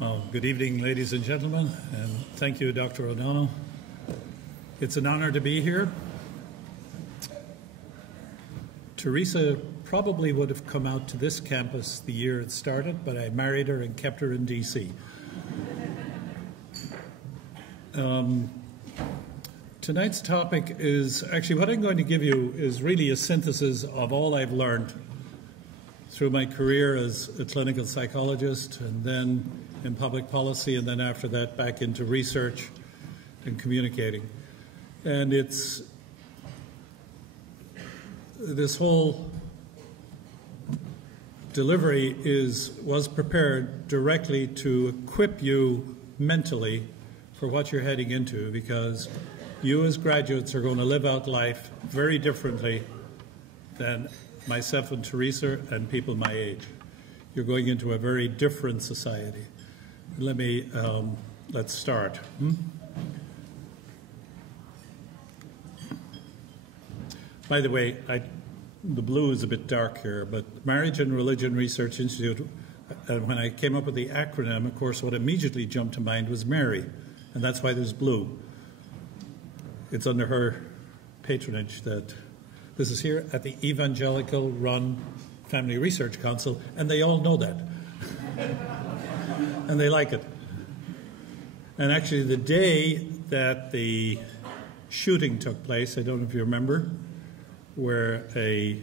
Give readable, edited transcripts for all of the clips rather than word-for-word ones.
Well, good evening, ladies and gentlemen, and thank you, Dr. O'Donnell. It's an honor to be here. Teresa probably would have come out to this campus the year it started, but I married her and kept her in D.C. Tonight's topic is, actually what I'm going to give you is really a synthesis of all I've learned through my career as a clinical psychologist and then in public policy, and then after that back into research and communicating. And it's this whole delivery was prepared directly to equip you mentally for what you're heading into, because you as graduates are going to live out life very differently than myself and Teresa and people my age. You're going into a very different society. Let's start. By the way, the blue is a bit dark here, but Marriage and Religion Research Institute, when I came up with the acronym, of course, what immediately jumped to mind was Mary, and that's why there's blue. It's under her patronage that this is here at the Evangelical-run Family Research Council, and they all know that. And they like it. And actually, the day that the shooting took place, I don't know if you remember, where a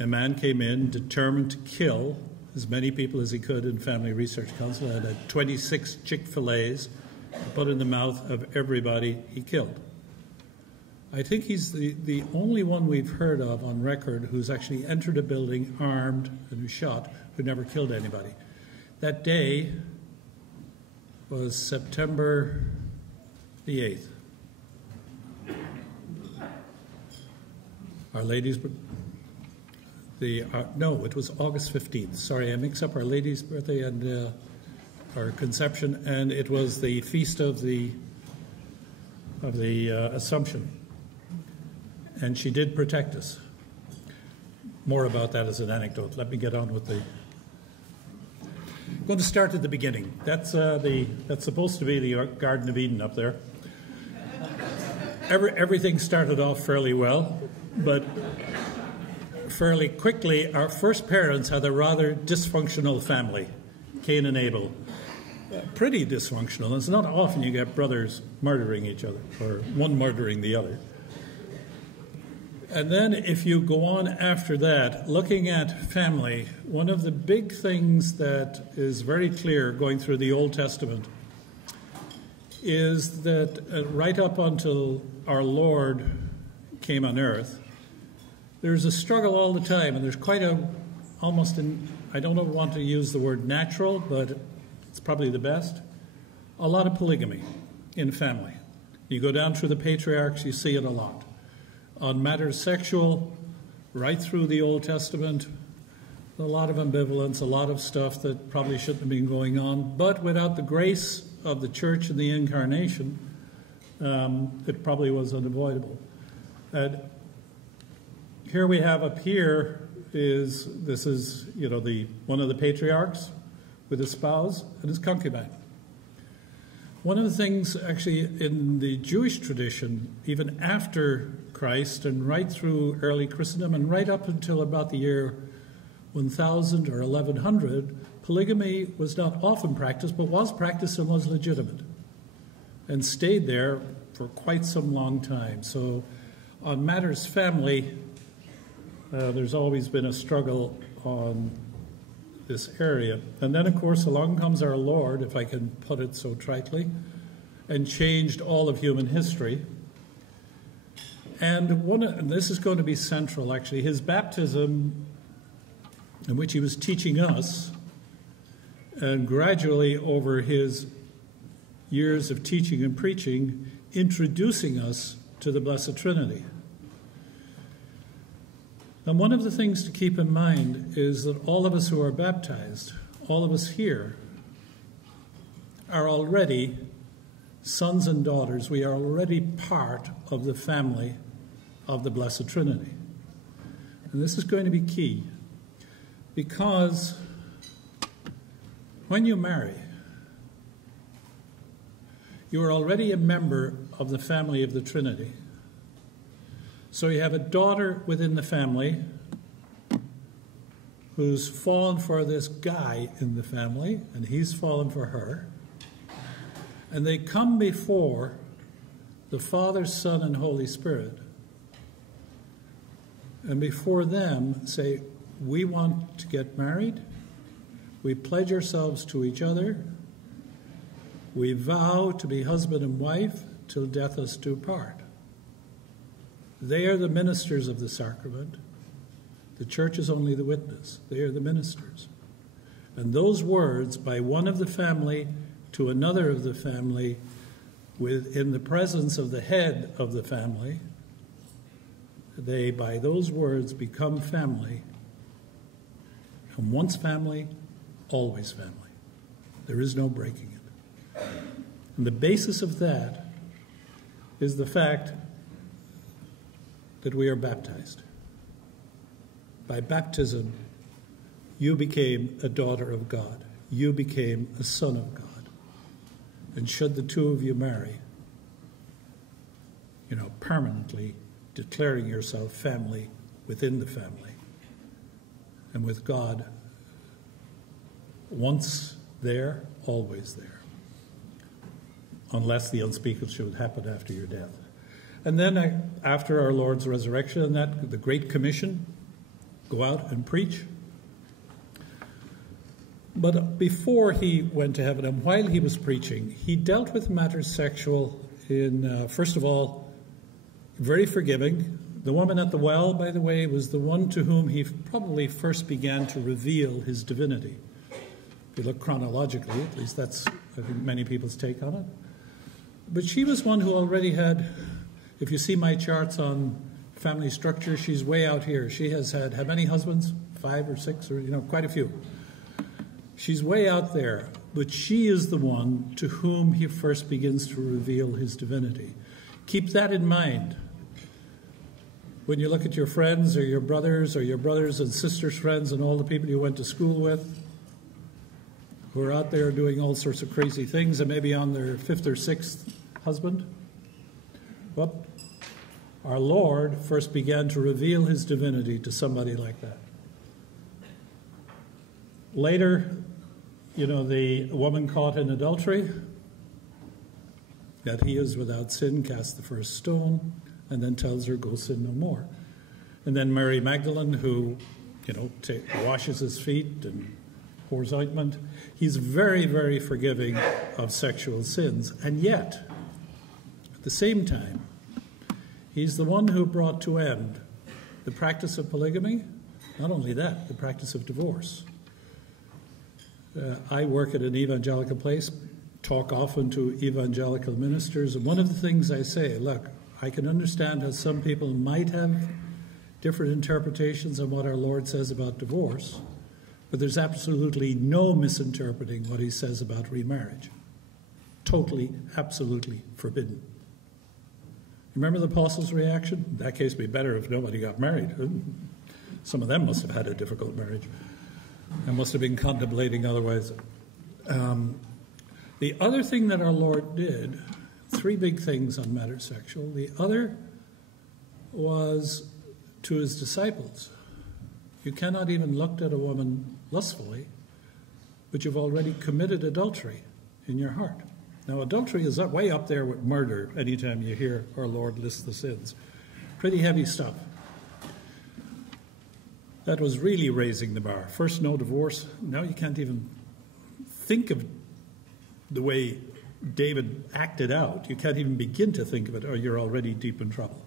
man came in determined to kill as many people as he could in Family Research Council, and had 26 Chick-fil-A's put in the mouth of everybody he killed. I think he's the only one we've heard of on record who's actually entered a building armed and who shot, who never killed anybody. That day was September the 8th. Our Lady's, no, it was August 15th. Sorry, I mix up Our Lady's birthday and our conception, and it was the feast of the Assumption. And she did protect us. More about that as an anecdote. Let me get on with I'm going to start at the beginning. That's supposed to be the Garden of Eden up there. Everything started off fairly well, but fairly quickly, our first parents had a rather dysfunctional family, Cain and Abel. Pretty dysfunctional. It's not often you get brothers murdering each other, or one murdering the other. And then if you go on after that, looking at family, one of the big things that is very clear going through the Old Testament is that right up until our Lord came on earth, there's a struggle all the time, and there's quite I don't want to use the word natural, but it's probably the best, a lot of polygamy in family. You go down through the patriarchs, you see it a lot. On matters sexual, right through the Old Testament, a lot of ambivalence, a lot of stuff that probably shouldn't have been going on, but without the grace of the church and the incarnation, it probably was unavoidable. And here we have up here this is one of the patriarchs with his spouse and his concubine. One of the things actually in the Jewish tradition, even after Christ and right through early Christendom and right up until about the year 1000 or 1100, polygamy was not often practiced, but was practiced and was legitimate and stayed there for quite some long time. So on matters family, there's always been a struggle on this area. And then, of course, along comes our Lord, if I can put it so tritely, and changed all of human history. And this is going to be central, actually. His baptism, in which he was teaching us, and gradually over his years of teaching and preaching, introducing us to the Blessed Trinity. And one of the things to keep in mind is that all of us who are baptized, all of us here, are already sons and daughters. We are already part of the family of the Blessed Trinity. And this is going to be key, because When you marry, you are already a member of the family of the Trinity. So you have a daughter within the family who's fallen for this guy in the family, and he's fallen for her. And they come before the Father, Son, and Holy Spirit, and before them say, we want to get married. We pledge ourselves to each other. We vow to be husband and wife till death us do part. They are the ministers of the sacrament. The church is only the witness. They are the ministers. And those words, by one of the family to another of the family, in the presence of the head of the family, they, by those words, become family. And once family, always family. There is no breaking it. And the basis of that is the fact that we are baptized. By baptism, you became a daughter of God. You became a son of God. And should the two of you marry, permanently declaring yourself family within the family, and with God, once there, always there, unless the unspeakable should happen after your death. And then after our Lord's resurrection and that, the Great Commission, go out and preach. But before he went to heaven and while he was preaching, he dealt with matters sexual in, first of all, very forgiving. The woman at the well, by the way, was the one to whom he probably first began to reveal his divinity. If you look chronologically, at least that's, I think, many people's take on it. But she was one who already had, if you see my charts on family structure, she's way out here. She has had, how many husbands? 5 or 6 or, quite a few. She's way out there, but she is the one to whom he first begins to reveal his divinity. Keep that in mind. When you look at your friends or your brothers and sisters' friends and all the people you went to school with who are out there doing all sorts of crazy things and maybe on their 5th or 6th husband, well, our Lord first began to reveal his divinity to somebody like that. Later, the woman caught in adultery, that he is without sin, cast the first stone, and then tells her, go sin no more. And then Mary Magdalene, who, washes his feet and pours ointment. He's very, very forgiving of sexual sins. And yet, at the same time, he's the one who brought to end the practice of polygamy. Not only that, the practice of divorce. I work at an evangelical place, talk often to evangelical ministers, and one of the things I say, look, I can understand how some people might have different interpretations on what our Lord says about divorce, but there's absolutely no misinterpreting what he says about remarriage. Totally, absolutely forbidden. Remember the apostles' reaction? In that case, it'd be better if nobody got married. Some of them must have had a difficult marriage and must have been contemplating otherwise. The other thing that our Lord did, 3 big things on matters sexual. The other was to his disciples. You cannot even look at a woman lustfully, but you've already committed adultery in your heart. Now, adultery is way up there with murder anytime you hear our Lord list the sins. Pretty heavy stuff. That was really raising the bar. First, no divorce. Now you can't even think of the way David acted out. You can't even begin to think of it, or you're already deep in trouble.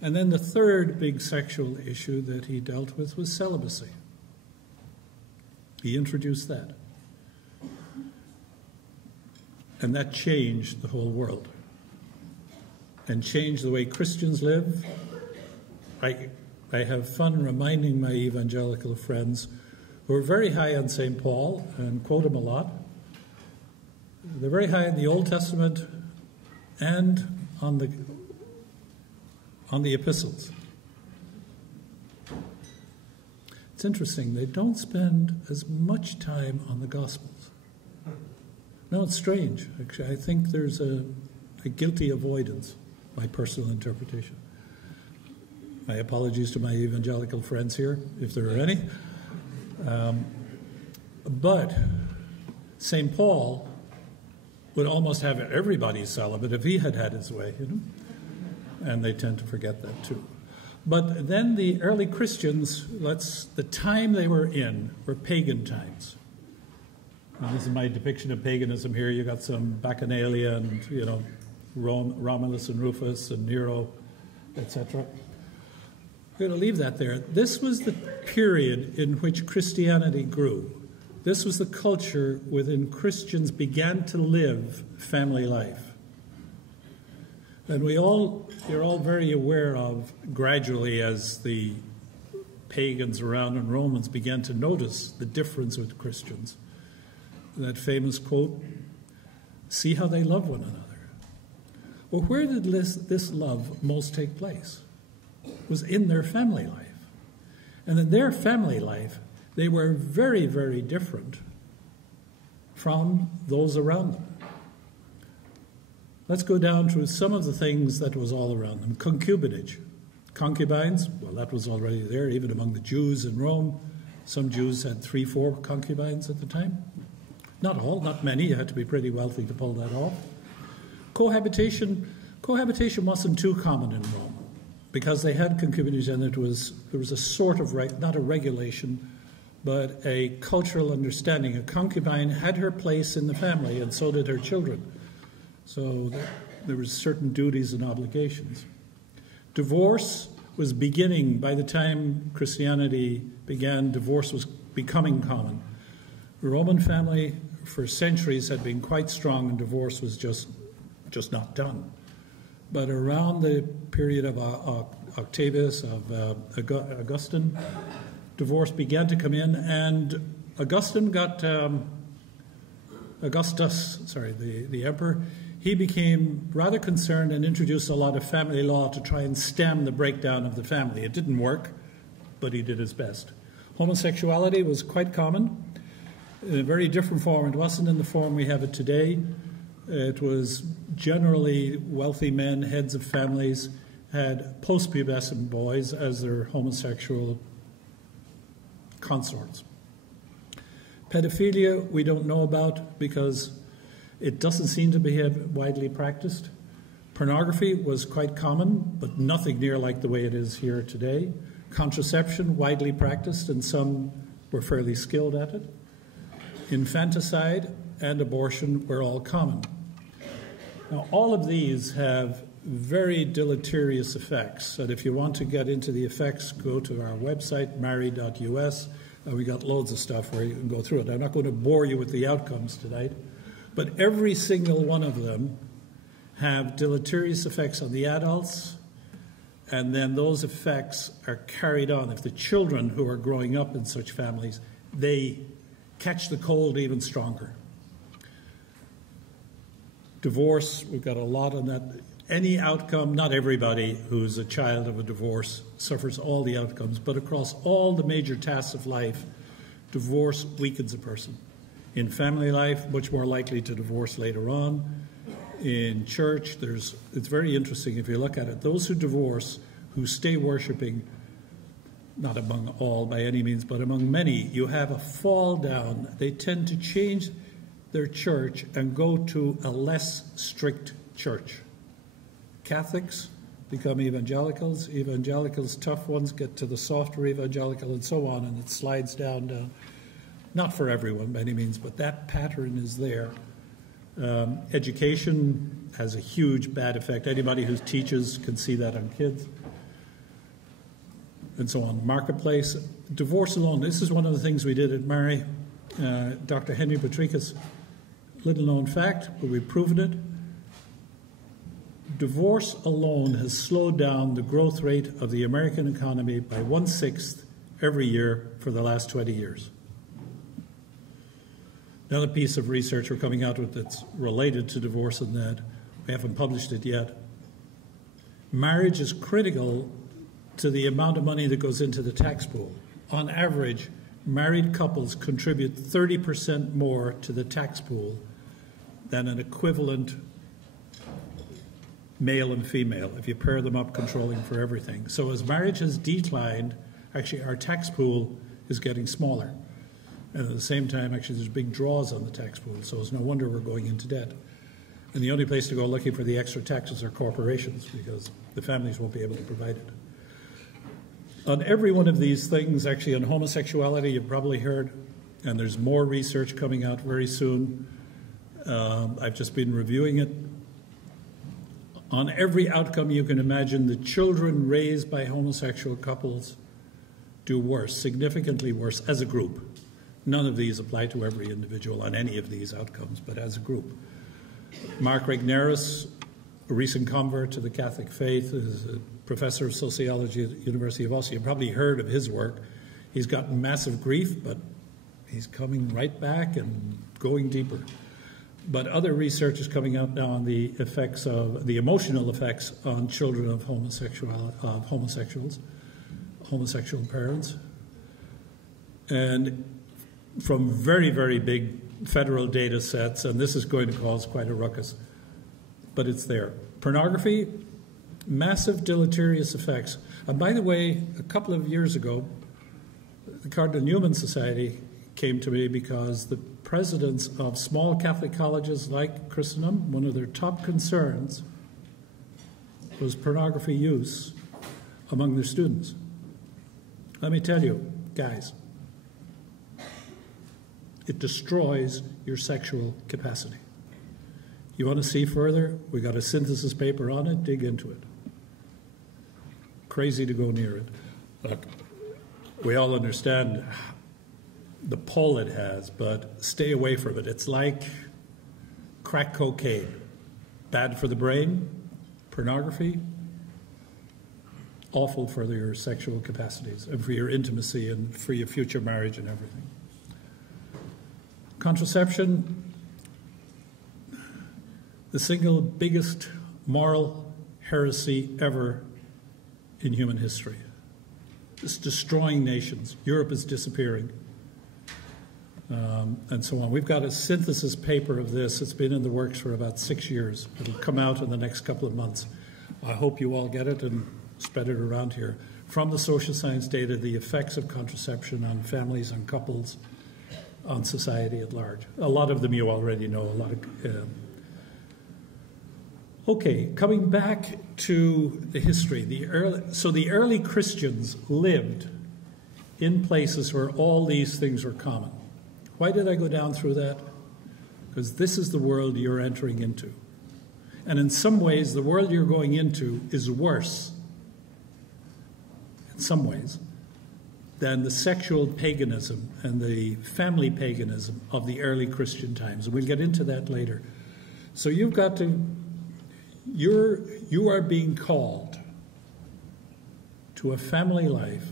And then the third big sexual issue that he dealt with was celibacy. He introduced that. And that changed the whole world and changed the way Christians live. I have fun reminding my evangelical friends who are very high on St. Paul and quote him a lot. They're very high in the Old Testament and on the epistles. It's interesting, they don't spend as much time on the Gospels. No, it's strange. Actually, I think there's a guilty avoidance, my personal interpretation. My apologies to my evangelical friends here, if there are any. But St. Paul would almost have everybody celibate if he had had his way, you know? And they tend to forget that too. But then the early Christians, the time they were in were pagan times. And this is my depiction of paganism here. You got some Bacchanalia and, you know, Romulus and Rufus and Nero, etc. We're going to leave that there. This was the period in which Christianity grew. This was the culture within Christians began to live family life. And you're all very aware of, gradually as the pagans around and Romans began to notice the difference with Christians. That famous quote, "See how they love one another." Well, where did this love most take place? It was in their family life. And in their family life, they were very, very different from those around them. Let's go down to some of the things that was all around them. Concubinage. Concubines, well, that was already there, even among the Jews in Rome. Some Jews had 3, 4 concubines at the time. Not all, not many. You had to be pretty wealthy to pull that off. Cohabitation wasn't too common in Rome because they had concubinage, and there was a sort of, not a regulation, but a cultural understanding. A concubine had her place in the family, and so did her children. So there were certain duties and obligations. Divorce was beginning. By the time Christianity began, divorce was becoming common. The Roman family for centuries had been quite strong, and divorce was just not done. But around the period of Octavius, of Augustine, divorce began to come in, and Augustus, the emperor, he became rather concerned and introduced a lot of family law to try and stem the breakdown of the family. It didn't work, but he did his best. Homosexuality was quite common, in a very different form. It wasn't in the form we have it today. It was generally wealthy men, heads of families, had post-pubescent boys as their homosexual consorts. Pedophilia we don't know about because it doesn't seem to be widely practiced. Pornography was quite common, but nothing near like the way it is here today. Contraception, widely practiced, and some were fairly skilled at it. Infanticide and abortion were all common. Now, all of these have very deleterious effects, and if you want to get into the effects, go to our website, marry.us, and we got loads of stuff where you can go through it. I'm not going to bore you with the outcomes tonight, but every single one of them have deleterious effects on the adults, and then those effects are carried on. If the children who are growing up in such families, they catch the cold even stronger. Divorce, we've got a lot on that. Any outcome, not everybody who's a child of a divorce suffers all the outcomes, but across all the major tasks of life, divorce weakens a person. In family life, much more likely to divorce later on. In church, it's very interesting if you look at it. Those who divorce, who stay worshiping, not among all by any means, but among many, you have a fall down. They tend to change their church and go to a less strict church. Catholics become evangelicals. Evangelicals, tough ones, get to the softer evangelical and so on, and it slides down. Not for everyone by any means, but that pattern is there. Education has a huge bad effect. Anybody who teaches can see that on kids. And so on. Marketplace. Divorce alone. This is one of the things we did at Mary. Dr. Henry Patricus, little known fact, but we've proven it. Divorce alone has slowed down the growth rate of the American economy by 1/6 every year for the last 20 years. Another piece of research we're coming out with that's related to divorce and that, we haven't published it yet. Marriage is critical to the amount of money that goes into the tax pool. on average, married couples contribute 30% more to the tax pool than an equivalent male and female, if you pair them up controlling for everything. So as marriage has declined, actually our tax pool is getting smaller. And at the same time, actually, there's big draws on the tax pool, so it's no wonder we're going into debt. And the only place to go looking for the extra taxes are corporations, because the families won't be able to provide it. On every one of these things, actually on homosexuality, you've probably heard, and there's more research coming out very soon. I've just been reviewing it. On every outcome you can imagine, the children raised by homosexual couples do worse, significantly worse as a group. None of these apply to every individual on any of these outcomes, but as a group. Mark Regnerus, a recent convert to the Catholic faith, is a professor of sociology at the University of Oslo. You've probably heard of his work. He's gotten massive grief, but he's coming right back and going deeper. But other research is coming out now on the effects of the emotional effects on children of homosexuals, homosexual parents, and from very, very big federal data sets, and this is going to cause quite a ruckus, but it's there. Pornography, massive deleterious effects. And by the way, a couple of years ago, the Cardinal Newman Society came to me because the presidents of small Catholic colleges like Christendom, one of their top concerns was pornography use among their students. Let me tell you, guys, it destroys your sexual capacity. You want to see further? We got a synthesis paper on it. Dig into it. Crazy to go near it. Look, we all understand the pull it has, but stay away from it. It's like crack cocaine. Bad for the brain, pornography, awful for your sexual capacities and for your intimacy and for your future marriage and everything. Contraception, the single biggest moral heresy ever in human history. It's destroying nations. Europe is disappearing. And so on. We've got a synthesis paper of this. It's been in the works for about 6 years. It'll come out in the next couple of months. I hope you all get it and spread it around here. From the social science data, the effects of contraception on families, on couples, on society at large. A lot of them you already know. Okay, coming back to the history. The early Christians lived in places where all these things were common. Why did I go down through that? Because this is the world you're entering into. And in some ways, the world you're going into is worse, in some ways, than the sexual paganism and the family paganism of the early Christian times. And we'll get into that later. So you've got to, you are being called to a family life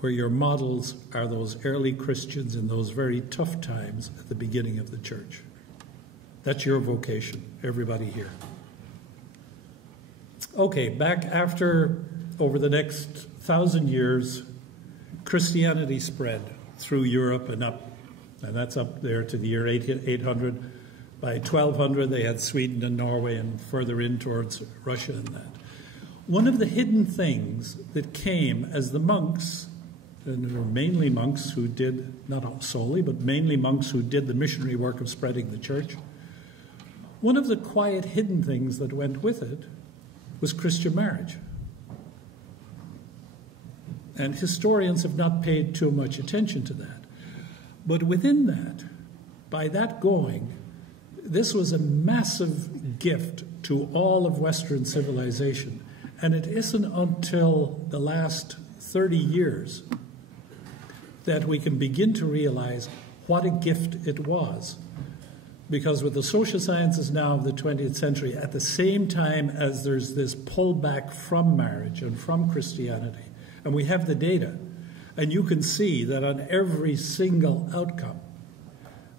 where your models are those early Christians in those very tough times at the beginning of the church. That's your vocation, everybody here. Okay, back over the next 1,000 years, Christianity spread through Europe and up, and that's up there to the year 800. By 1200, they had Sweden and Norway and further in towards Russia and that. One of the hidden things that came as the monks, and there were mainly monks who did, not solely, but mainly monks who did the missionary work of spreading the church. One of the quiet hidden things that went with it was Christian marriage. And historians have not paid too much attention to that. But within that, by that going, this was a massive gift to all of Western civilization. And it isn't until the last 30 years that we can begin to realize what a gift it was. Because with the social sciences now of the 20th century, at the same time as there's this pullback from marriage and from Christianity, and we have the data, and you can see that on every single outcome,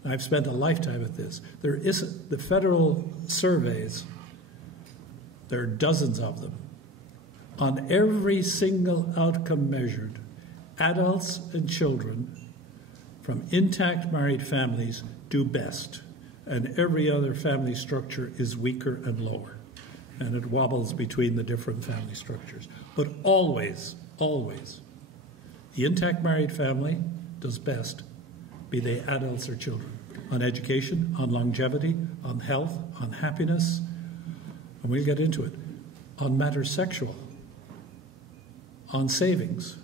I've spent a lifetime at this, there isn't, the federal surveys, there are dozens of them, On every single outcome measured, adults and children from intact married families do best, and every other family structure is weaker and lower, and it wobbles between the different family structures. But always, always, the intact married family does best, be they adults or children, on education, on longevity, on health, on happiness, and we'll get into it, on matters sexual, on savings,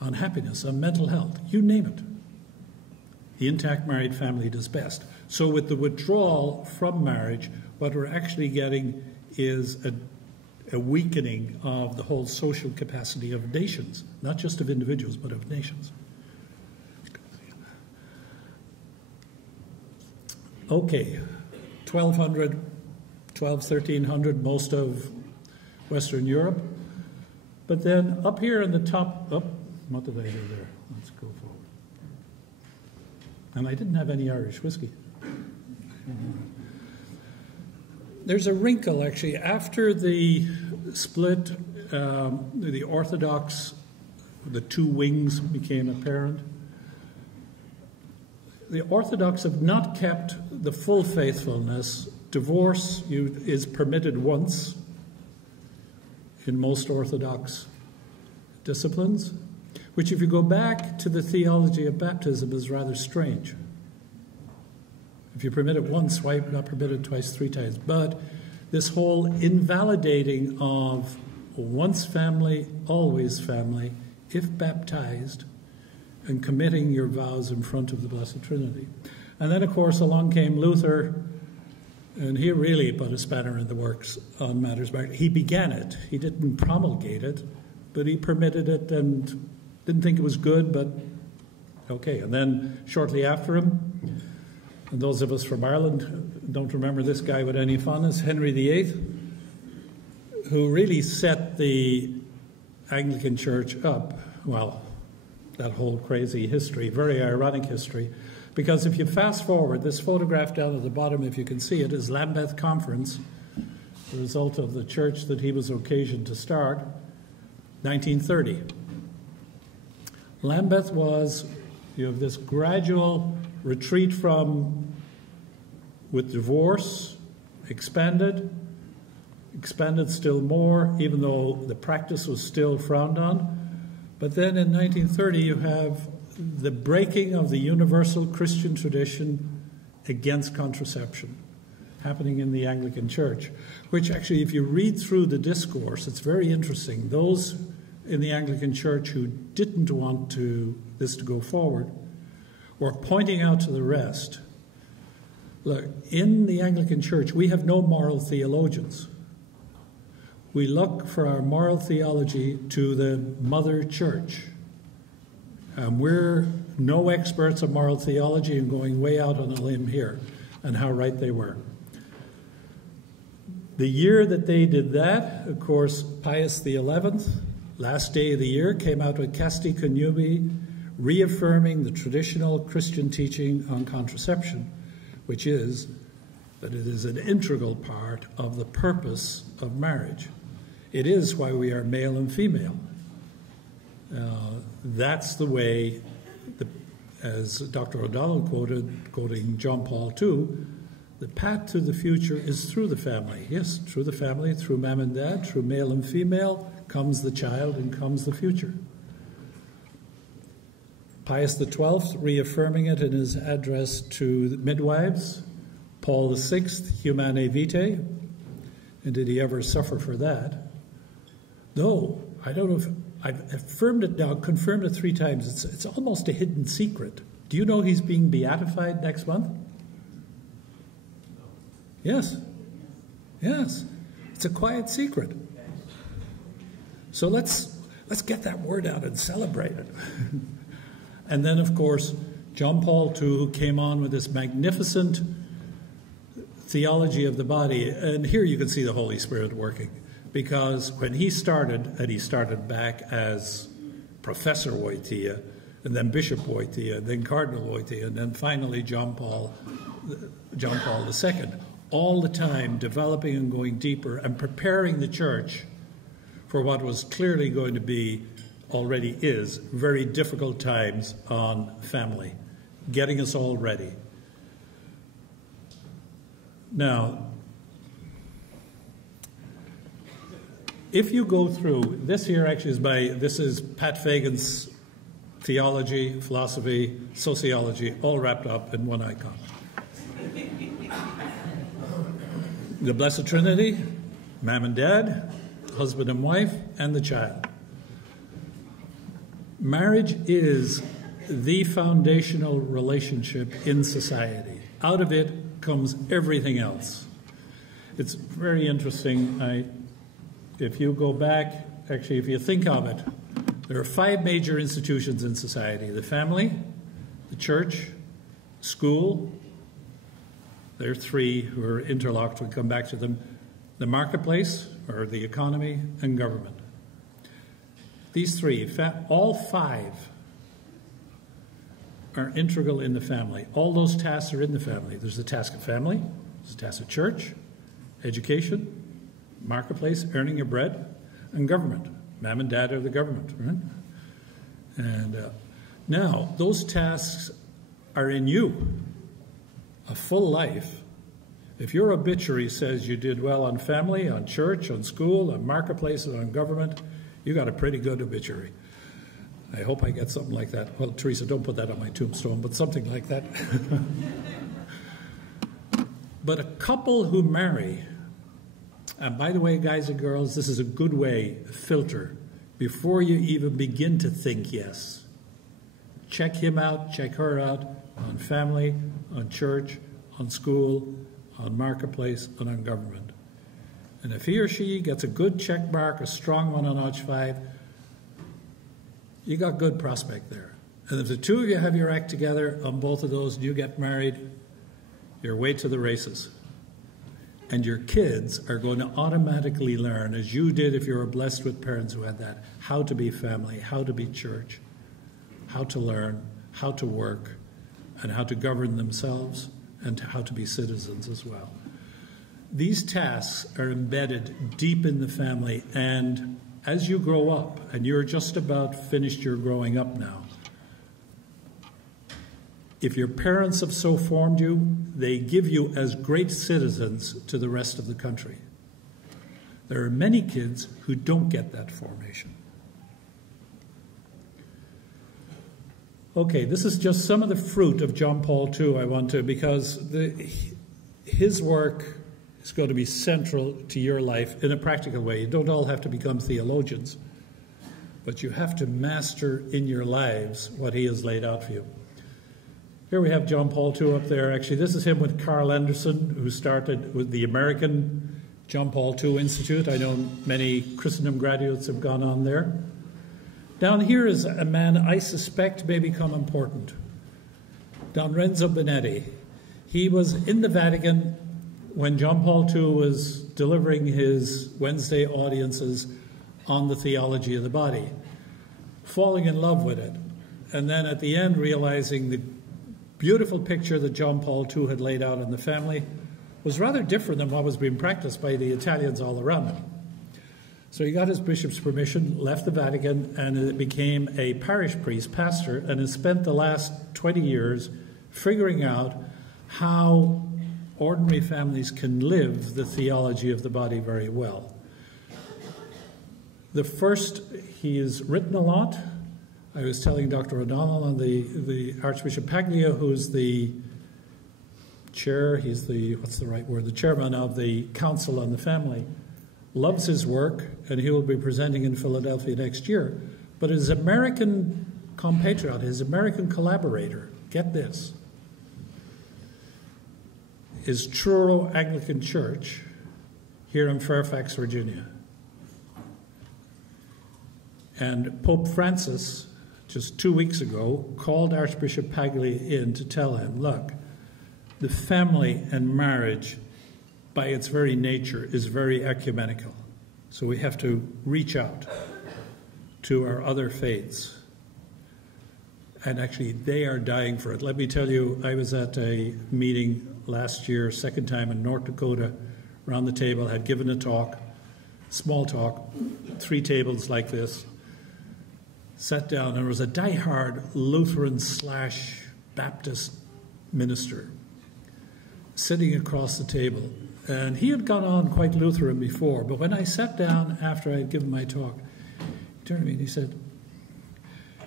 on happiness, on mental health, you name it. The intact married family does best. So with the withdrawal from marriage, what we're actually getting is a weakening of the whole social capacity of nations, not just of individuals, but of nations. Okay, 1300, most of Western Europe. But then up here in the top, what did I do there? Let's go forward. And I didn't have any Irish whiskey. There's a wrinkle, actually. After the split, the Orthodox, the two wings became apparent. The Orthodox have not kept the full faithfulness. Divorce is permitted once in most Orthodox disciplines, which if you go back to the theology of baptism is rather strange. If you permit it once, why not permit it twice, three times? But this whole invalidating of once family, always family, if baptized, and committing your vows in front of the Blessed Trinity. And then, of course, along came Luther, and he really put a spanner in the works on matters. He began it. He didn't promulgate it, but he permitted it and didn't think it was good, but okay. And then shortly after him, and those of us from Ireland don't remember this guy with any fondness, Henry VIII, who really set the Anglican Church up. Well, that whole crazy history, very ironic history, because if you fast forward, this photograph down at the bottom, if you can see it, is Lambeth Conference, the result of the church that he was occasioned to start, 1930. Lambeth was, you have this gradual retreat from, with divorce, expanded still more, even though the practice was still frowned on. But then in 1930, you have the breaking of the universal Christian tradition against contraception happening in the Anglican Church, which actually, if you read through the discourse, it's very interesting. Those in the Anglican Church who didn't want this to go forward were pointing out to the rest, look, in the Anglican Church, we have no moral theologians. We look for our moral theology to the Mother Church. We're no experts on moral theology and going way out on a limb here, and how right they were. The year that they did that, of course, Pius XI, last day of the year, came out with Casti Connubii, reaffirming the traditional Christian teaching on contraception, which is that it is an integral part of the purpose of marriage. It is why we are male and female. That's the way, as Dr. O'Donnell quoting John Paul II, the path to the future is through the family. Yes, through the family, through mom and dad, through male and female, comes the child and comes the future. Pius XII, reaffirming it in his address to the midwives. Paul VI, Humanae Vitae. And did he ever suffer for that? No, I don't know if I've affirmed it now, confirmed it 3 times. It's almost a hidden secret. Do you know he's being beatified next month? Yes. Yes. It's a quiet secret. So let's get that word out and celebrate it. And then, of course, John Paul II, who came on with this magnificent theology of the body. And here you can see the Holy Spirit working. Because when he started, and he started back as Professor Wojtyła, and then Bishop Wojtyła, and then Cardinal Wojtyła, and then finally John Paul II, all the time developing and going deeper and preparing the church for what was clearly going to be, already is, very difficult times on family, getting us all ready. Now, if you go through, this here actually this is Pat Fagan's theology, philosophy, sociology, all wrapped up in one icon. The Blessed Trinity, mom and dad, husband and wife, and the child. Marriage is the foundational relationship in society. Out of it comes everything else. It's very interesting. If you go back, actually, if you think of it, there are 5 major institutions in society: the family, the church, school. There are 3 who are interlocked. We'll come back to them. The marketplace, or the economy, and government. These 3, all 5, are integral in the family. All those tasks are in the family. There's the task of family, there's the task of church, education, marketplace, earning your bread, and government. Mom and dad are the government, right? And now, those tasks are in you. A full life. If your obituary says you did well on family, on church, on school, on marketplace, and on government, you got a pretty good obituary. I hope I get something like that. Well, Teresa, don't put that on my tombstone, but something like that. But a couple who marry, and by the way, guys and girls, this is a good way, filter, before you even begin to think yes. Check him out, check her out, on family, on church, on school, on marketplace, and on government. And if he or she gets a good check mark, a strong one on each 5, you got good prospect there. And if the 2 of you have your act together on both of those and you get married, you're way to the races. And your kids are going to automatically learn, as you did if you were blessed with parents who had that, how to be family, how to be church, how to learn, how to work, and how to govern themselves, and how to be citizens as well. These tasks are embedded deep in the family, and as you grow up, and you're just about finished your growing up now, if your parents have so formed you, they give you as great citizens to the rest of the country. There are many kids who don't get that formation. Okay, this is just some of the fruit of John Paul II I want to, because his work is going to be central to your life in a practical way. You don't all have to become theologians, but you have to master in your lives what he has laid out for you. Here we have John Paul II up there. Actually, this is him with Carl Anderson, who started with the American John Paul II Institute. I know many Christendom graduates have gone on there. Down here is a man I suspect may become important, Don Renzo Benetti. He was in the Vatican when John Paul II was delivering his Wednesday audiences on the theology of the body, falling in love with it, and then at the end realizing the beautiful picture that John Paul II had laid out in the family was rather different than what was being practiced by the Italians all around him. So he got his bishop's permission, left the Vatican, and became a parish priest, pastor, and has spent the last 20 years figuring out how ordinary families can live the theology of the body very well. He has written a lot. I was telling Dr. O'Donnell and the Archbishop Paglia, who's the chair, he's the chairman of the Council on the Family, loves his work, and he will be presenting in Philadelphia next year. But his American compatriot, his American collaborator, get this, is Truro Anglican Church here in Fairfax, Virginia. And Pope Francis, just 2 weeks ago, called Archbishop Paglia in to tell him, look, the family and marriage, by its very nature, is very ecumenical. So we have to reach out to our other faiths. And actually, they are dying for it. Let me tell you, I was at a meeting last year, second time in North Dakota, around the table, had given a talk. small talk, 3 tables like this, sat down, and there was a diehard Lutheran/Baptist minister sitting across the table. And he had gone on quite Lutheran before, but when I sat down after I had given my talk, he turned to me and he said,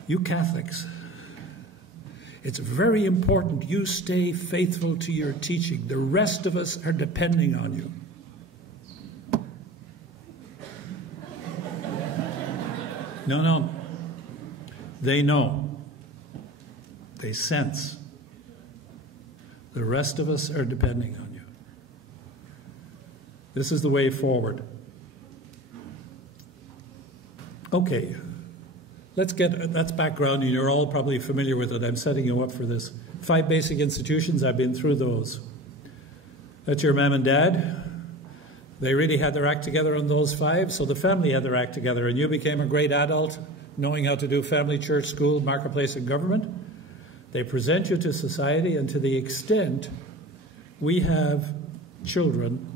"You Catholics, it's very important you stay faithful to your teaching. The rest of us are depending on you." No. They know. They sense. The rest of us are depending on you. This is the way forward. Okay. That's background, and you're all probably familiar with it. I'm setting you up for this. 5 basic institutions, I've been through those. That's your mom and dad. They really had their act together on those 5, so the family had their act together, and you became a great adult, knowing how to do family, church, school, marketplace, and government. They present you to society, and to the extent we have children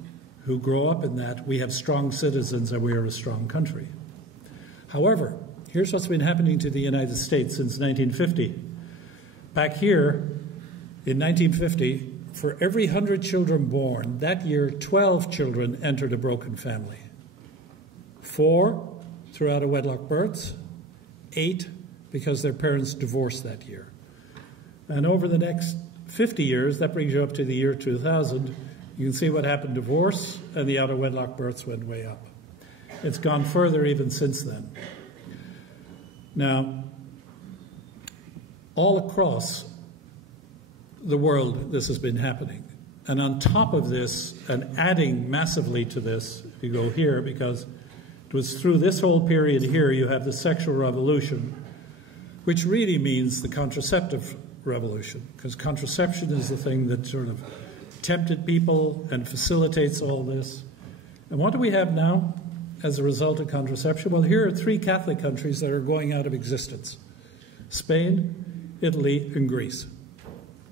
who grow up in that, we have strong citizens, and we are a strong country. However, here's what's been happening to the United States since 1950. Back here, in 1950, for every 100 children born, that year 12 children entered a broken family. 4 through out-of-wedlock births, 8 because their parents divorced that year. And over the next 50 years, that brings you up to the year 2000, you can see what happened: divorce, and the out-of-wedlock births went way up. It's gone further even since then. Now, all across the world, this has been happening. And on top of this, and adding massively to this, if you go here, because it was through this whole period here, you have the sexual revolution, which really means the contraceptive revolution, because contraception is the thing that sort of tempted people and facilitates all this. And what do we have now as a result of contraception? Well, here are 3 Catholic countries that are going out of existence: Spain, Italy, and Greece.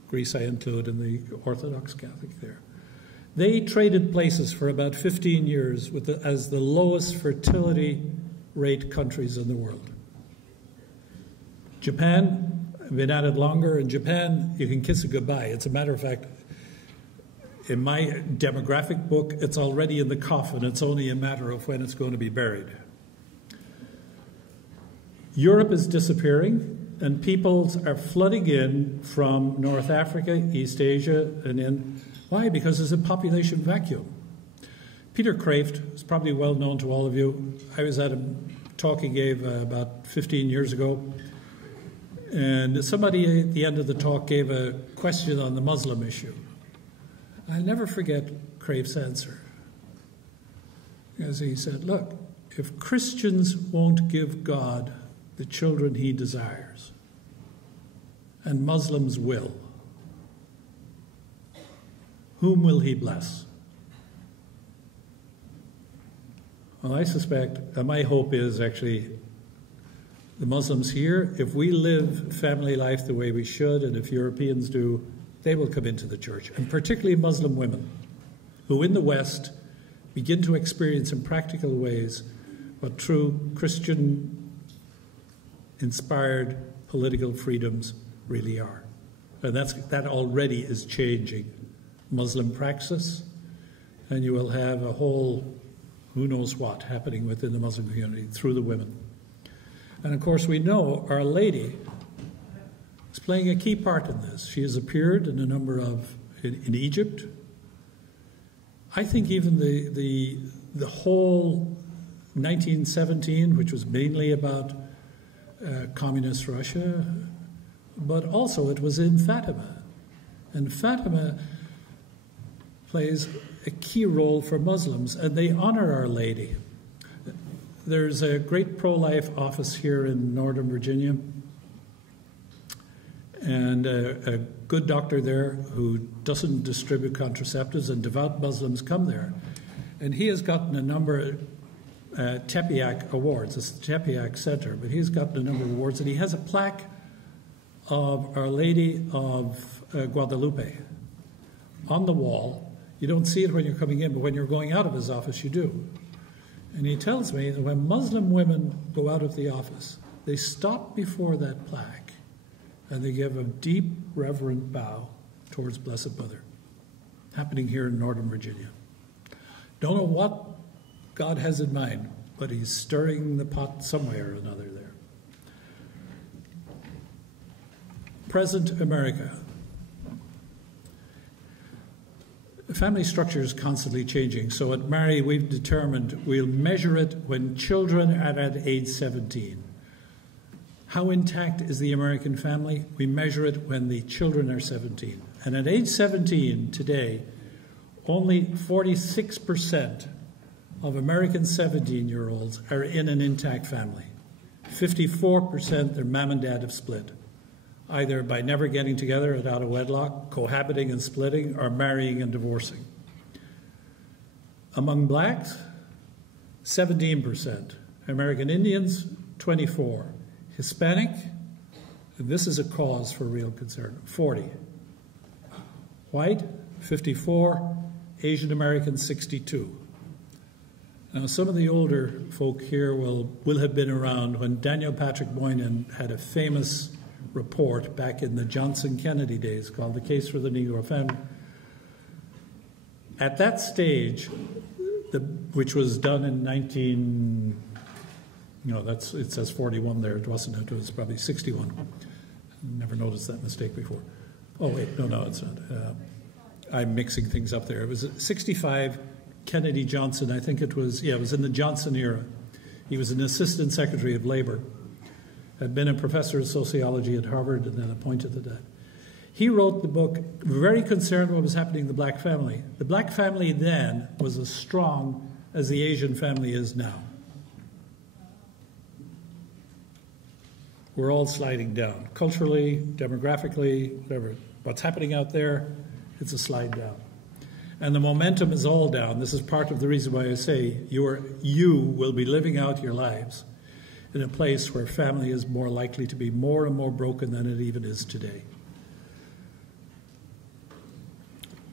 Greece I include in the Orthodox Catholic there. They traded places for about 15 years as the lowest fertility rate countries in the world. Japan, been at it longer. In Japan, you can kiss it goodbye. It's a matter of fact, in my demographic book, it's already in the coffin. It's only a matter of when it's going to be buried. Europe is disappearing, and peoples are flooding in from North Africa, East Asia, and in. Why? Because there's a population vacuum. Peter Kraft is probably well known to all of you. I was at a talk he gave about 15 years ago, and somebody at the end of the talk gave a question on the Muslim issue. I'll never forget Kraft's answer. As he said, look, if Christians won't give God the children he desires, and Muslims will, whom will he bless? Well, I suspect, and my hope is actually the Muslims here, if we live family life the way we should, and if Europeans do, they will come into the church, and particularly Muslim women, who in the West begin to experience in practical ways what true Christian-inspired political freedoms really are. And that already is changing Muslim praxis, and you will have a whole who knows what happening within the Muslim community through the women. And of course we know Our Lady is playing a key part in this. She has appeared in a number of, in Egypt. I think even the whole 1917, which was mainly about communist Russia, but also it was in Fatima. And Fatima plays a key role for Muslims, and they honor Our Lady. There's a great pro-life office here in Northern Virginia, and a good doctor there who doesn't distribute contraceptives, and devout Muslims come there. And he has gotten a number of Tepeyac Awards. It's the Tepeyac Center, but he's gotten a number of awards, and he has a plaque of Our Lady of Guadalupe on the wall. You don't see it when you're coming in, but when you're going out of his office, you do. And he tells me that when Muslim women go out of the office, they stop before that plaque and they give a deep, reverent bow towards Blessed Mother, happening here in Northern Virginia. Don't know what God has in mind, but he's stirring the pot somewhere or another there. Present America. Family structure is constantly changing. So at Mary, we've determined we'll measure it when children are at age 17. How intact is the American family? We measure it when the children are 17. And at age 17 today, only 46% of American 17-year-olds are in an intact family. 54% their mom and dad have split, either by never getting together and out of wedlock, cohabiting and splitting, or marrying and divorcing. Among blacks, 17%. American Indians, 24%. Hispanic, and this is a cause for real concern, 40%. White, 54%. Asian American, 62%. Now, some of the older folk here will have been around when Daniel Patrick Moynihan had a famous report back in the Johnson-Kennedy days called The Case for the Negro Family. At that stage, which was done in it says 41 there. It wasn't. It was probably 61. Never noticed that mistake before. Oh, wait. No, it's not. I'm mixing things up there. It was 65, Kennedy Johnson. I think it was in the Johnson era. He was an assistant secretary of labor, had been a professor of sociology at Harvard and then appointed to that. He wrote the book, very concerned what was happening in the black family. The black family then was as strong as the Asian family is now. We're all sliding down, culturally, demographically, whatever. What's happening out there, it's a slide down. And the momentum is all down. This is part of the reason why I say you will be living out your lives in a place where family is more likely to be more and more broken than it even is today.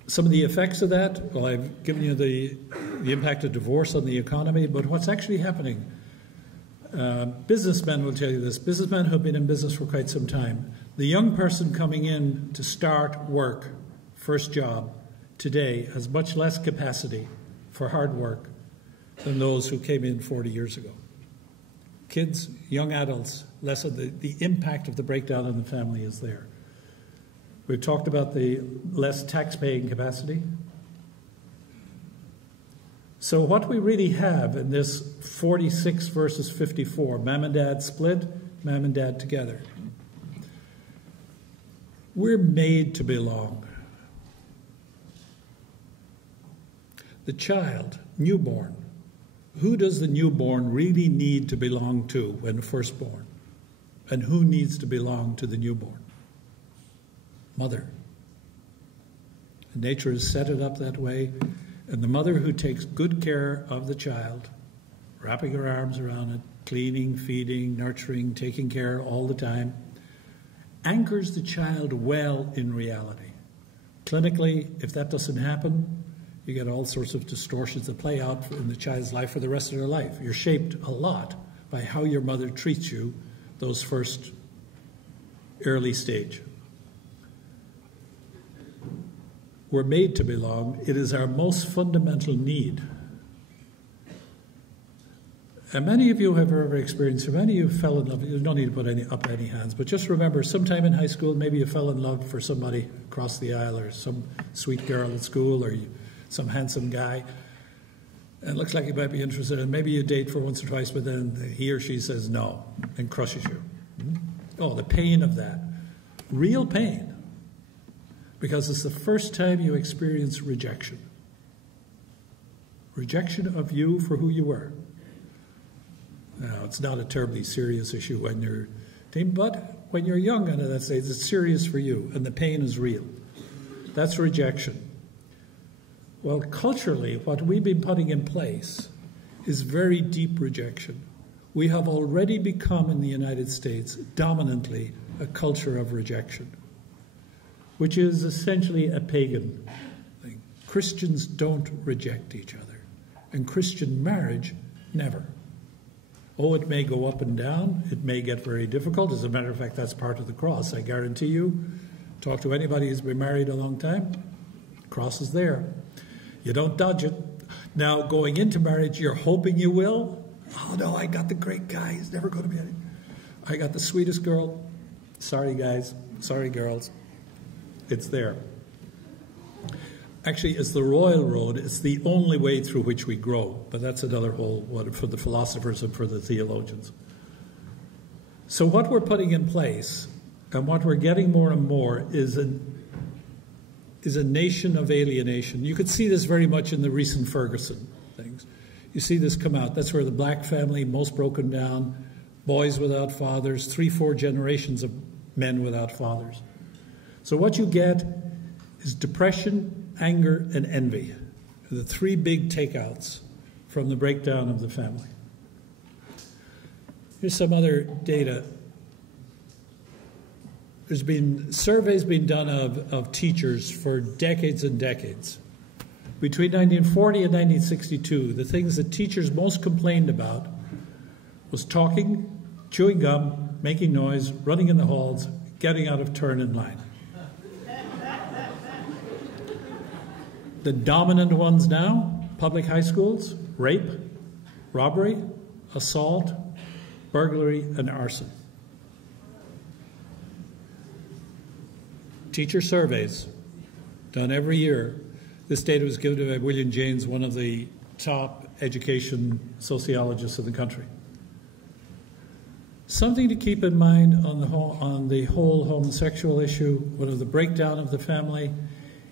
Some of the effects of that, well, I've given you the impact of divorce on the economy, but what's actually happening? Businessmen will tell you this. Businessmen who have been in business for quite some time. The young person coming in to start work, first job, today has much less capacity for hard work than those who came in 40 years ago. Kids, young adults, less of the impact of the breakdown in the family is there. We've talked about the less tax-paying capacity. So what we really have in this 46 versus 54, mom and dad split, mom and dad together. We're made to belong. The child, newborn. Who does the newborn really need to belong to when first born? And who needs to belong to the newborn? Mother. And nature has set it up that way. And the mother who takes good care of the child, wrapping her arms around it, cleaning, feeding, nurturing, taking care all the time, anchors the child well in reality. Clinically, if that doesn't happen, you get all sorts of distortions that play out in the child's life for the rest of their life. You're shaped a lot by how your mother treats you those first early stage. We're made to belong. It is our most fundamental need. And many of you have ever experienced, many of you fell in love, you don't need to put up any hands, but just remember, sometime in high school, maybe you fell in love for somebody across the aisle or some sweet girl at school or some handsome guy. And it looks like you might be interested, and maybe you date for once or twice, but then he or she says no and crushes you. Oh, the pain of that. Real pain. Because it's the first time you experience rejection. Rejection of you for who you were. Now, it's not a terribly serious issue when you're teen, but when you're young and at that stage, it's serious for you, and the pain is real. That's rejection. Well, culturally, what we've been putting in place is very deep rejection. We have already become, in the United States, dominantly a culture of rejection, which is essentially a pagan thing. Christians don't reject each other, and Christian marriage Never. Oh, it may go up and down. It may get very difficult. As a matter of fact, that's part of the cross. I guarantee you, talk to anybody who's been married a long time, the cross is there. You don't dodge it. Now, going into marriage, you're hoping you will. Oh, no, I got the great guy. He's never going to be anything. I got the sweetest girl. Sorry, guys. Sorry, girls. It's there. Actually, it's the royal road. It's the only way through which we grow. But that's another whole one for the philosophers and for the theologians. So what we're putting in place and what we're getting more and more is a nation of alienation. You could see this very much in the recent Ferguson things. You see this come out. That's where the black family, most broken down, boys without fathers, 3-4 generations of men without fathers. So what you get is depression, anger, and envy, the three big takeouts from the breakdown of the family. Here's some other data. There's been surveys being done of teachers for decades and decades. Between 1940 and 1962, the things that teachers most complained about was talking, chewing gum, making noise, running in the halls, getting out of turn in line. The dominant ones now, public high schools, rape, robbery, assault, burglary, and arson. Teacher surveys done every year. This data was given by William James, one of the top education sociologists in the country. Something to keep in mind on the whole homosexual issue, one of the breakdown of the family,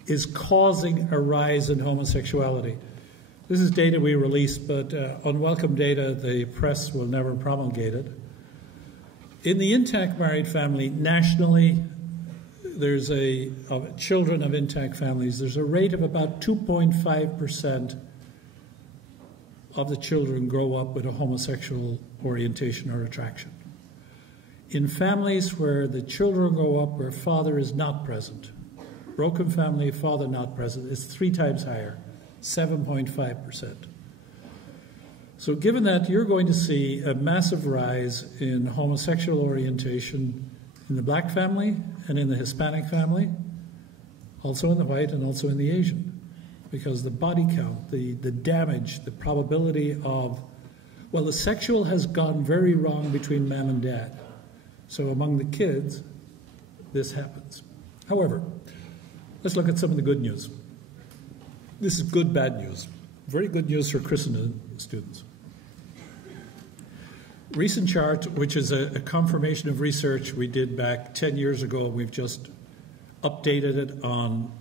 is causing a rise in homosexuality. This is data we released, but unwelcome data, the press will never promulgate it. In the intact married family, nationally, there's children of intact families, there's a rate of about 2.5% of the children grow up with a homosexual orientation or attraction. In families where the children grow up where father is not present, broken family, father not present, is 3 times higher, 7.5%. So given that, you're going to see a massive rise in homosexual orientation in the black family and in the Hispanic family, also in the white and also in the Asian, because the body count, the damage, the probability of, well, the sexual has gone very wrong between mom and dad. So among the kids, this happens. However, let's look at some of the good news. This is good, bad news. Very good news for Christendom students. Recent chart, which is a confirmation of research we did back 10 years ago. We've just updated it on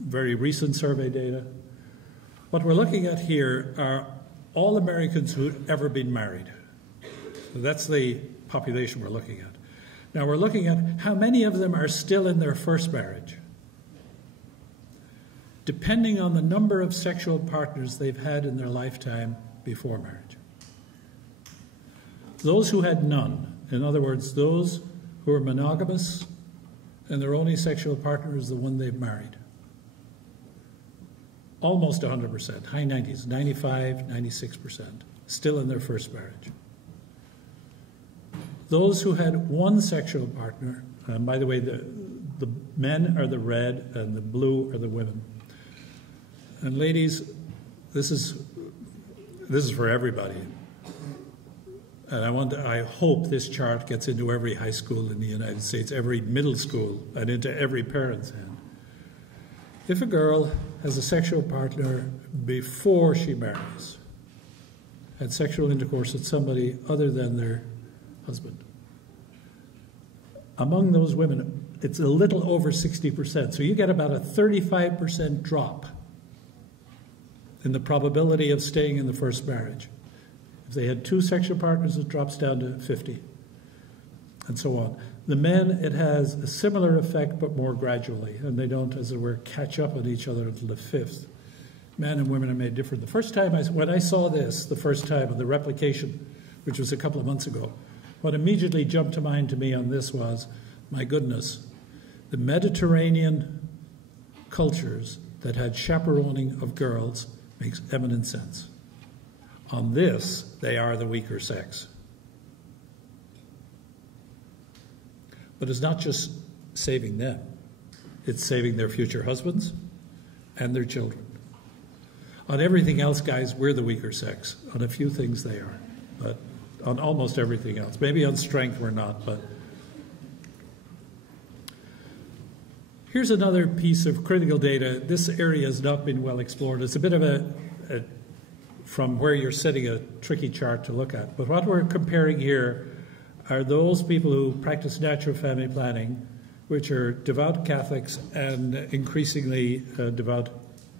very recent survey data. What we're looking at here are all Americans who've ever been married. So that's the population we're looking at. Now we're looking at how many of them are still in their first marriage, depending on the number of sexual partners they've had in their lifetime before marriage. Those who had none, in other words, those who are monogamous and their only sexual partner is the one they've married. Almost 100%, high 90s, 95, 96%, still in their first marriage. Those who had one sexual partner, and by the way, the men are the red and the blue are the women. And ladies, this is for everybody. And I hope this chart gets into every high school in the United States, every middle school, and into every parent's hand. If a girl has a sexual partner before she marries, had sexual intercourse with somebody other than their husband, among those women, it's a little over 60%. So you get about a 35% drop in the probability of staying in the first marriage. If they had 2 sexual partners, it drops down to 50, and so on. The men, it has a similar effect, but more gradually, and they don't, as it were, catch up on each other until the 5th. Men and women are made different. The first time, when I saw this, the first time of the replication, which was a couple of months ago, what immediately jumped to mind to me on this was, my goodness, the Mediterranean cultures that had chaperoning of girls makes eminent sense. On this, they are the weaker sex. But it's not just saving them. It's saving their future husbands and their children. On everything else, guys, we're the weaker sex. On a few things they are, but on almost everything else. Maybe on strength we're not, but... Here's another piece of critical data. This area has not been well explored. It's a bit of from where you're sitting, a tricky chart to look at. But what we're comparing here are those people who practice natural family planning, which are devout Catholics and increasingly devout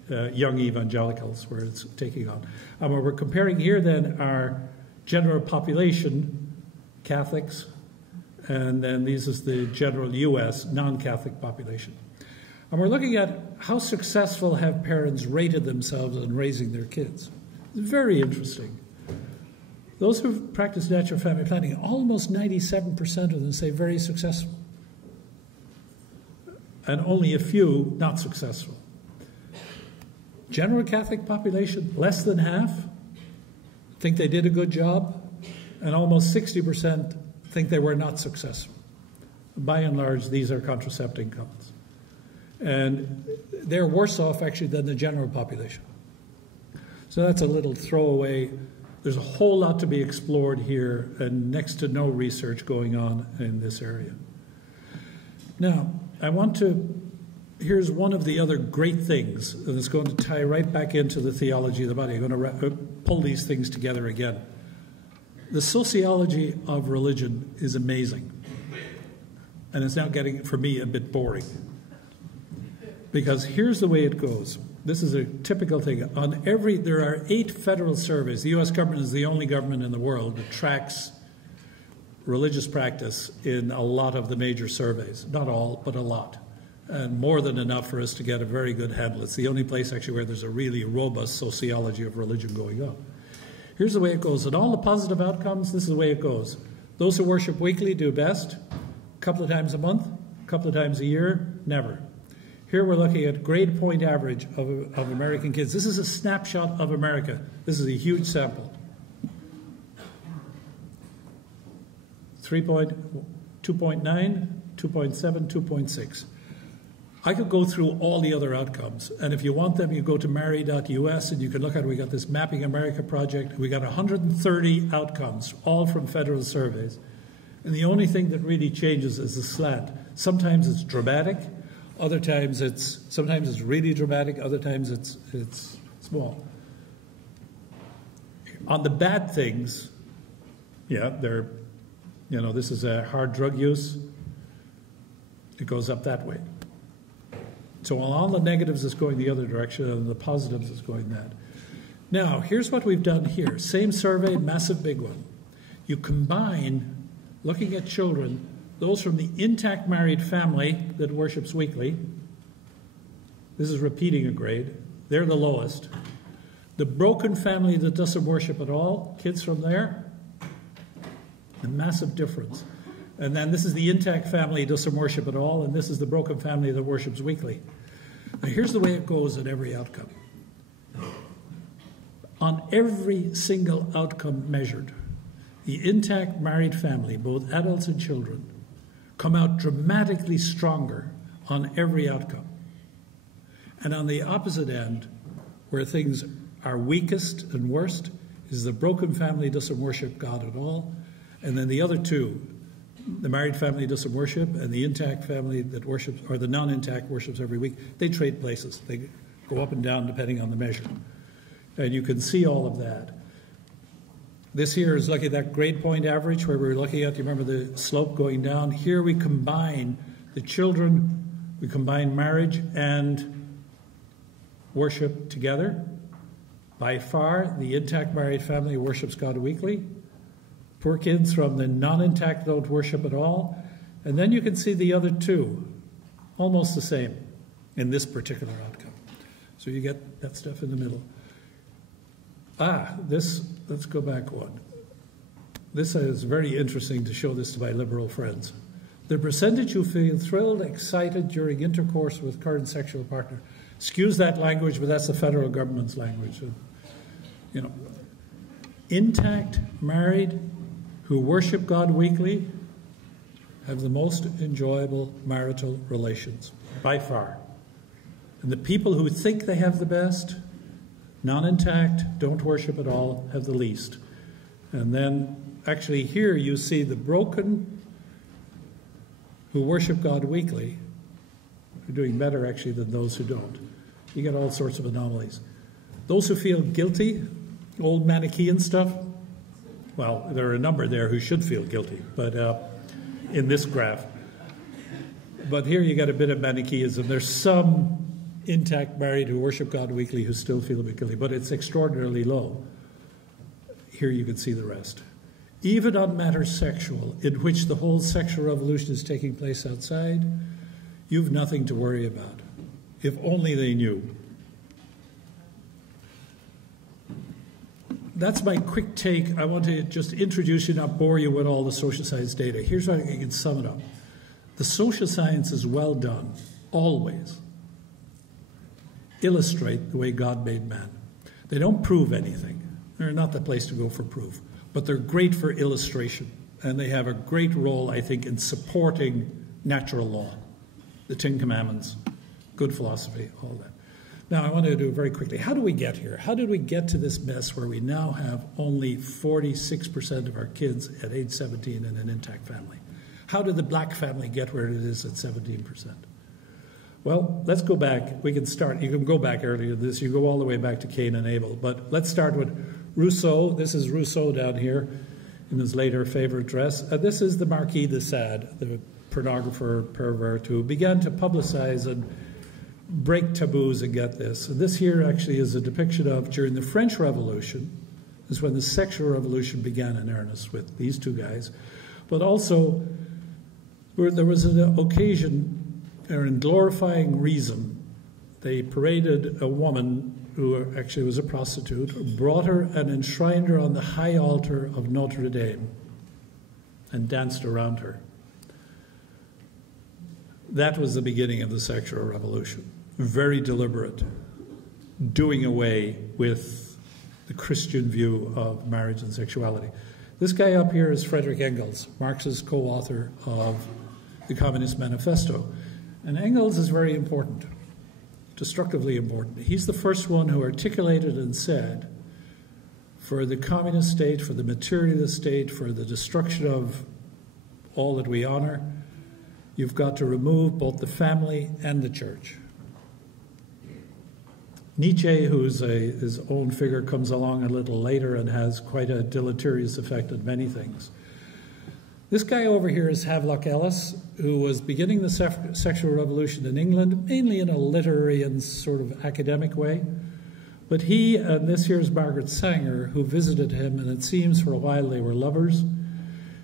young evangelicals, where it's taking on. And what we're comparing here then are general population Catholics, and then this is the general U.S. non-Catholic population. And we're looking at how successful have parents rated themselves in raising their kids. It's very interesting. Those who practice natural family planning, almost 97% of them say very successful. And only a few not successful. General Catholic population, less than half think they did a good job, and almost 60% think they were not successful. By and large, these are contracepting couples. And they're worse off, actually, than the general population. So that's a little throwaway. There's a whole lot to be explored here, and next to no research going on in this area. Now, here's one of the other great things, and it's going to tie right back into the theology of the body. I'm going to pull these things together again. The sociology of religion is amazing. And it's now getting, for me, a bit boring. Because here's the way it goes. This is a typical thing. There are 8 federal surveys. The U.S. government is the only government in the world that tracks religious practice in a lot of the major surveys. Not all, but a lot. And more than enough for us to get a very good handle. It's the only place, actually, where there's a really robust sociology of religion going on. Here's the way it goes. In all the positive outcomes, this is the way it goes. Those who worship weekly do best. A couple of times a month, a couple of times a year, never. Here we're looking at grade point average of American kids. This is a snapshot of America. This is a huge sample. 2.9, 2.7, 2.6. I could go through all the other outcomes, and if you want them, you go to Mary.us, and you can look at it. We got this Mapping America project. We got 130 outcomes, all from federal surveys. And the only thing that really changes is the slant. Sometimes it's dramatic. Other times sometimes it's really dramatic. Other times it's small. On the bad things, yeah, this is a hard drug use. It goes up that way. So on all the negatives, it's going the other direction, and the positives is going that. Now, here's what we've done here. Same survey, massive big one. You combine, looking at children, those from the intact married family that worships weekly. This is repeating a grade. They're the lowest. The broken family that doesn't worship at all, kids from there, a massive difference. And then this is the intact family that doesn't worship at all, and this is the broken family that worships weekly. Now here's the way it goes in every outcome. On every single outcome measured, the intact married family, both adults and children, come out dramatically stronger on every outcome. And on the opposite end, where things are weakest and worst, is the broken family doesn't worship God at all, and then the other two, the married family doesn't worship, and the intact family that worships, or the non-intact worships every week, they trade places. They go up and down depending on the measure. And you can see all of that. This here is looking at that grade point average where we're looking at, you remember the slope going down? Here we combine the children, we combine marriage and worship together. By far, the intact married family worships God weekly. Poor kids from the non-intact don't worship at all. And then you can see the other two, almost the same in this particular outcome. So you get that stuff in the middle. Let's go back one. This is very interesting to show this to my liberal friends. The percentage who feel thrilled, excited during intercourse with current sexual partner. Excuse that language, but that's the federal government's language. intact married who worship God weekly have the most enjoyable marital relations, by far. And the people who think they have the best, non-intact, don't worship at all, have the least. And then, actually here you see the broken who worship God weekly are doing better, actually, than those who don't. You get all sorts of anomalies. Those who feel guilty, old Manichaean stuff, well, there are a number there who should feel guilty, but in this graph. But here you get a bit of Manichaeism. There's some intact married who worship God weekly who still feel a bit guilty, but it's extraordinarily low. Here you can see the rest. Even on matters sexual, in which the whole sexual revolution is taking place outside, you've nothing to worry about. If only they knew. That's my quick take. I want to just introduce you, not bore you with all the social science data. Here's how I can sum it up. The social sciences, well done, always illustrate the way God made man. They don't prove anything. They're not the place to go for proof. But they're great for illustration. And they have a great role, I think, in supporting natural law, the Ten Commandments, good philosophy, all that. Now, I want to do it very quickly. How do we get here? How did we get to this mess where we now have only 46% of our kids at age 17 in an intact family? How did the black family get where it is at 17%? Well, let's go back. We can start. You can go back earlier than this. You go all the way back to Cain and Abel. But let's start with Rousseau. This is Rousseau down here in his later favorite dress. This is the Marquis de Sade, the pornographer, pervert, who began to publicize and break taboos and get this. And this here actually is a depiction of, during the French Revolution, is when the sexual revolution began in earnest with these two guys. But also, where there was an occasion, or in glorifying reason, they paraded a woman who actually was a prostitute, brought her and enshrined her on the high altar of Notre Dame and danced around her. That was the beginning of the sexual revolution. Very deliberate, doing away with the Christian view of marriage and sexuality. This guy up here is Friedrich Engels, Marx's co-author of the Communist Manifesto. And Engels is very important, destructively important. He's the first one who articulated and said, for the communist state, for the materialist state, for the destruction of all that we honor, you've got to remove both the family and the church. Nietzsche, who's his own figure, comes along a little later and has quite a deleterious effect on many things. This guy over here is Havelock Ellis, who was beginning the sexual revolution in England, mainly in a literary and sort of academic way. But he, and this here is Margaret Sanger, who visited him, and it seems for a while they were lovers.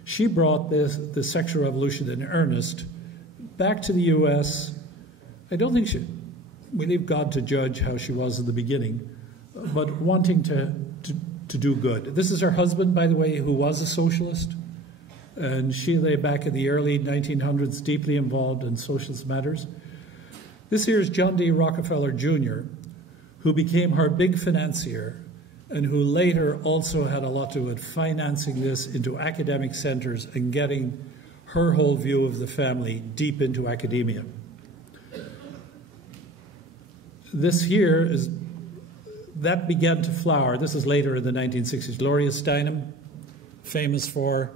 She brought the sexual revolution in earnest back to the U.S. I don't think we leave God to judge how she was in the beginning, but wanting to do good. This is her husband, by the way, who was a socialist, and she lay back in the early 1900s deeply involved in socialist matters. This here is John D. Rockefeller Jr., who became her big financier and who later also had a lot to do with financing this into academic centers and getting her whole view of the family deep into academia. This here is, that began to flower. This is later in the 1960s. Gloria Steinem, famous for,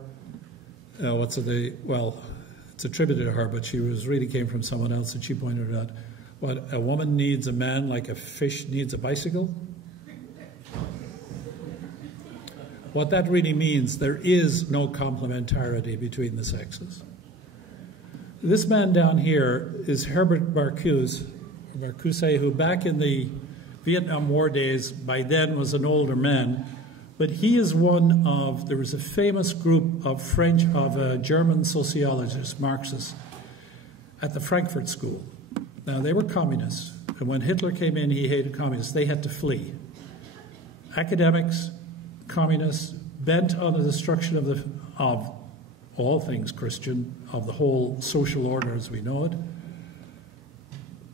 well, it's attributed to her, but she really came from someone else, and she pointed out, what, a woman needs a man like a fish needs a bicycle? What that really means, there is no complementarity between the sexes. This man down here is Herbert Marcuse, who back in the Vietnam War days, by then was an older man, but he is one of, there was a famous group of German sociologists, Marxists, at the Frankfurt School. Now, they were communists, and when Hitler came in, he hated communists. They had to flee. Academics, communists, bent on the destruction of all things Christian, of the whole social order as we know it.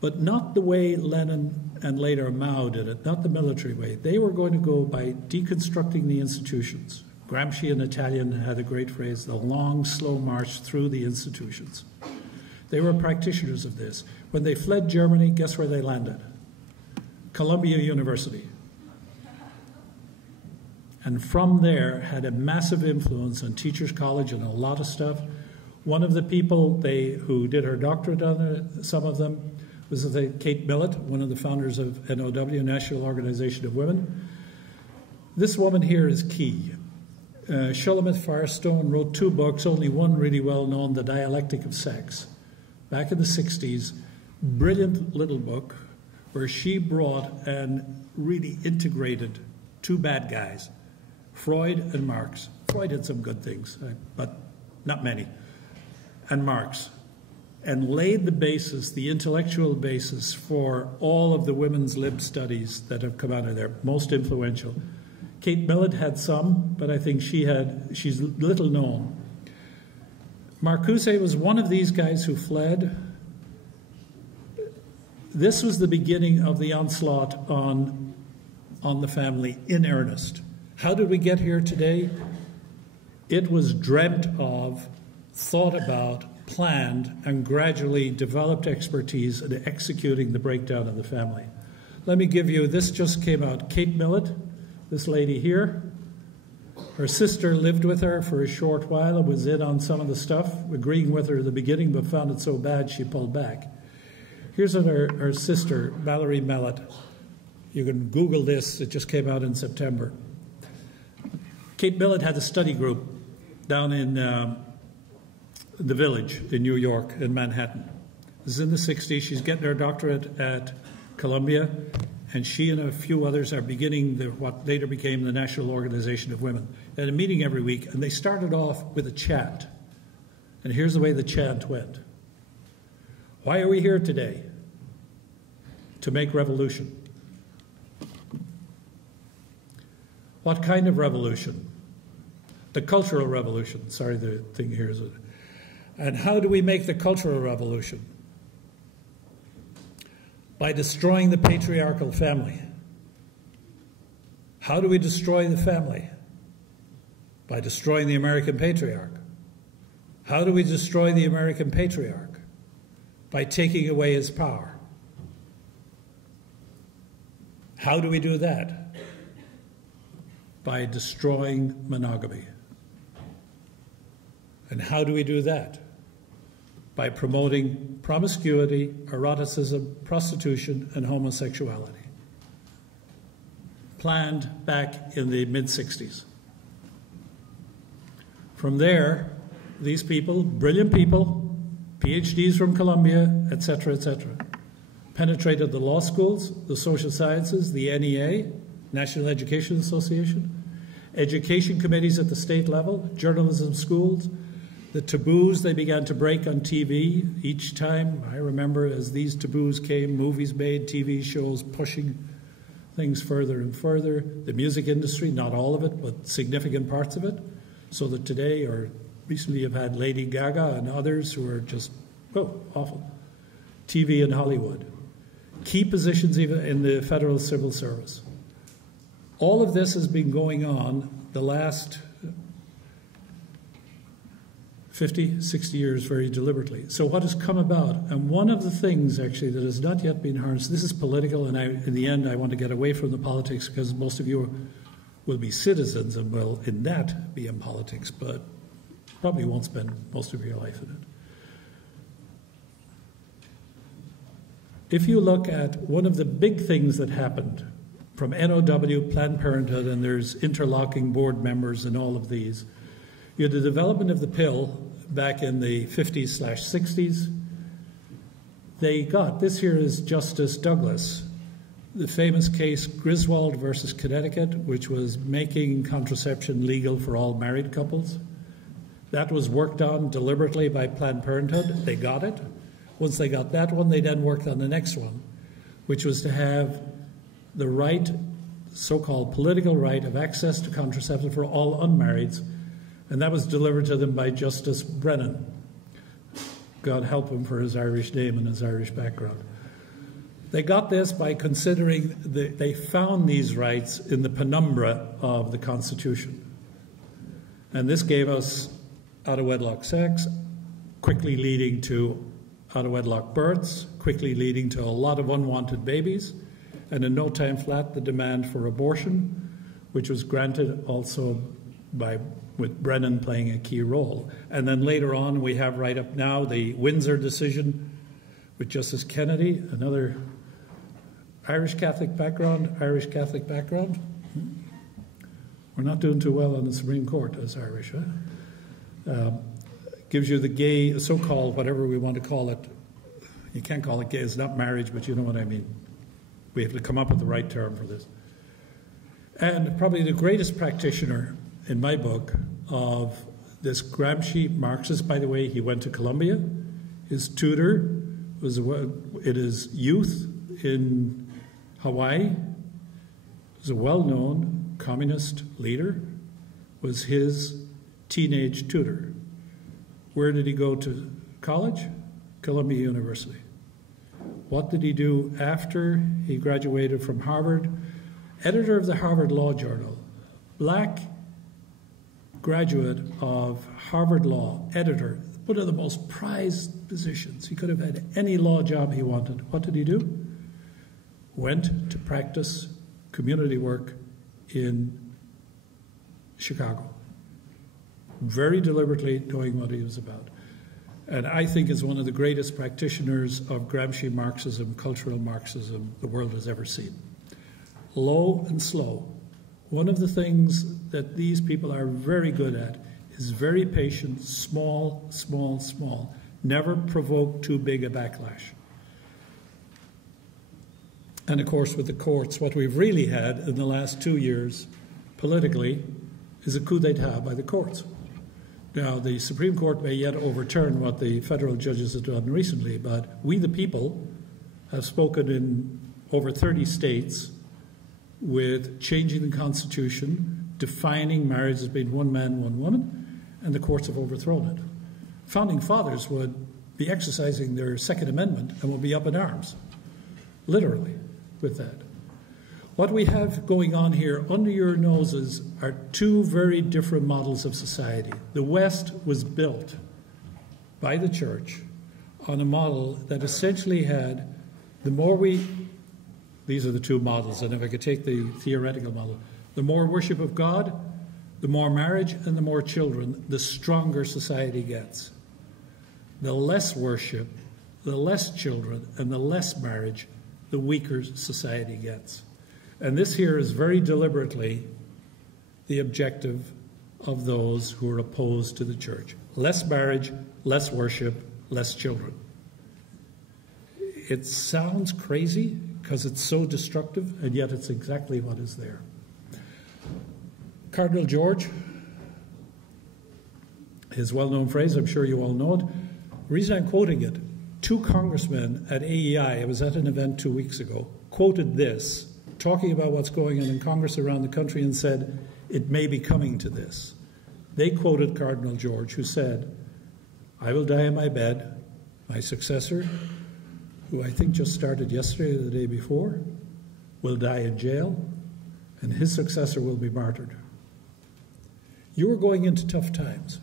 but not the way Lenin and later Mao did it, not the military way. They were going to go by deconstructing the institutions. Gramsci, an Italian, had a great phrase, the long, slow march through the institutions. They were practitioners of this. When they fled Germany, guess where they landed? Columbia University. And from there had a massive influence on Teachers College and a lot of stuff. One of the people who did her doctorate on it, some of them, was Kate Millett, one of the founders of NOW, National Organization of Women. This woman here is key. Shulamith Firestone wrote 2 books, only one really well known, The Dialectic of Sex. Back in the 60s, brilliant little book where she brought and really integrated 2 bad guys, Freud and Marx. Freud had some good things, but not many, and Marx, and laid the basis, the intellectual basis for all of the women's lib studies that have come out of there, most influential. Kate Millett had some, but I think she's little known. Marcuse was one of these guys who fled. This was the beginning of the onslaught on the family in earnest. How did we get here today? It was dreamt of, thought about, planned, and gradually developed expertise in executing the breakdown of the family. Let me give you, this just came out. Kate Millett, this lady here, her sister lived with her for a short while and was in on some of the stuff, agreeing with her at the beginning, but found it so bad she pulled back. Here's what her sister, Mallory Mellett. You can Google this, it just came out in September. Kate Millett had a study group down in the Village in New York, in Manhattan. This is in the 60s. She's getting her doctorate at Columbia, and she and a few others are beginning what later became the National Organization of Women. They had a meeting every week, and they started off with a chant. And here's the way the chant went. Why are we here today? To make revolution. What kind of revolution? The cultural revolution. Sorry, the thing here is... And how do we make the cultural revolution? By destroying the patriarchal family. How do we destroy the family? By destroying the American patriarch. How do we destroy the American patriarch? By taking away his power. How do we do that? By destroying monogamy. And how do we do that? By promoting promiscuity, eroticism, prostitution, and homosexuality. Planned back in the mid-60s. From there, these people, brilliant people, PhDs from Columbia, etc., penetrated the law schools, the social sciences, the NEA, National Education Association, education committees at the state level, journalism schools. The taboos they began to break on TV each time. I remember as these taboos came, movies made, TV shows pushing things further and further. The music industry, not all of it, but significant parts of it. So that today, or recently you've had Lady Gaga and others who are just, awful. TV and Hollywood. Key positions even in the federal civil service. All of this has been going on the last 50, 60 years very deliberately. So what has come about, and one of the things actually that has not yet been harnessed, this is political, and in the end I want to get away from the politics because most of you will be citizens and will in that be in politics, but probably won't spend most of your life in it. If you look at one of the big things that happened from NOW, Planned Parenthood, and there's interlocking board members and all of these, you had the development of the pill back in the 50s/60s. They got, this here is Justice Douglas, the famous case Griswold versus Connecticut, which was making contraception legal for all married couples. That was worked on deliberately by Planned Parenthood. They got it. Once they got that one, they then worked on the next one, which was to have the right, so-called political right of access to contraception for all unmarrieds. And that was delivered to them by Justice Brennan. God help him for his Irish name and his Irish background. They got this by considering they found these rights in the penumbra of the Constitution. And this gave us out-of-wedlock sex, quickly leading to out-of-wedlock births, quickly leading to a lot of unwanted babies, and in no time flat, the demand for abortion, which was granted also with Brennan playing a key role. And then later on, we have right up now the Windsor decision with Justice Kennedy, another Irish Catholic background. We're not doing too well on the Supreme Court as Irish, huh? Gives you the gay, so-called, whatever we want to call it. You can't call it gay, it's not marriage, but you know what I mean. We have to come up with the right term for this. And probably the greatest practitioner in my book of this Gramsci Marxist, by the way, he went to Columbia. His tutor was in his youth in Hawaii. He was a well-known communist leader, was his teenage tutor. Where did he go to college? Columbia University. What did he do after he graduated from Harvard? Editor of the Harvard Law Journal, black graduate of Harvard Law, editor, one of the most prized positions. He could have had any law job he wanted. What did he do? Went to practice community work in Chicago, very deliberately knowing what he was about. And I think is one of the greatest practitioners of Gramsci Marxism, cultural Marxism, the world has ever seen. Low and slow. One of the things that these people are very good at is very patient, small, small, small. Never provoke too big a backlash. And of course, with the courts, what we've really had in the last 2 years, politically, is a coup d'etat by the courts. Now, the Supreme Court may yet overturn what the federal judges have done recently, but we, the people, have spoken in over 30 states with changing the Constitution, defining marriage as being one man, one woman, and the courts have overthrown it. Founding fathers would be exercising their Second Amendment and would be up in arms, literally, with that. What we have going on here under your noses are two very different models of society. The West was built by the church on a model that essentially had, these are the two models, and if I could take the theoretical model, the more worship of God, the more marriage and the more children, the stronger society gets. The less worship, the less children, and the less marriage, the weaker society gets. And this here is very deliberately the objective of those who are opposed to the church. Less marriage, less worship, less children. It sounds crazy because it's so destructive, and yet it's exactly what is there. Cardinal George, his well-known phrase, I'm sure you all know it. The reason I'm quoting it, 2 congressmen at AEI, I was at an event 2 weeks ago, quoted this, talking about what's going on in Congress around the country, and said, it may be coming to this. They quoted Cardinal George, who said, I will die in my bed. My successor, who I think just started yesterday or the day before, will die in jail, and his successor will be martyred. You are going into tough times.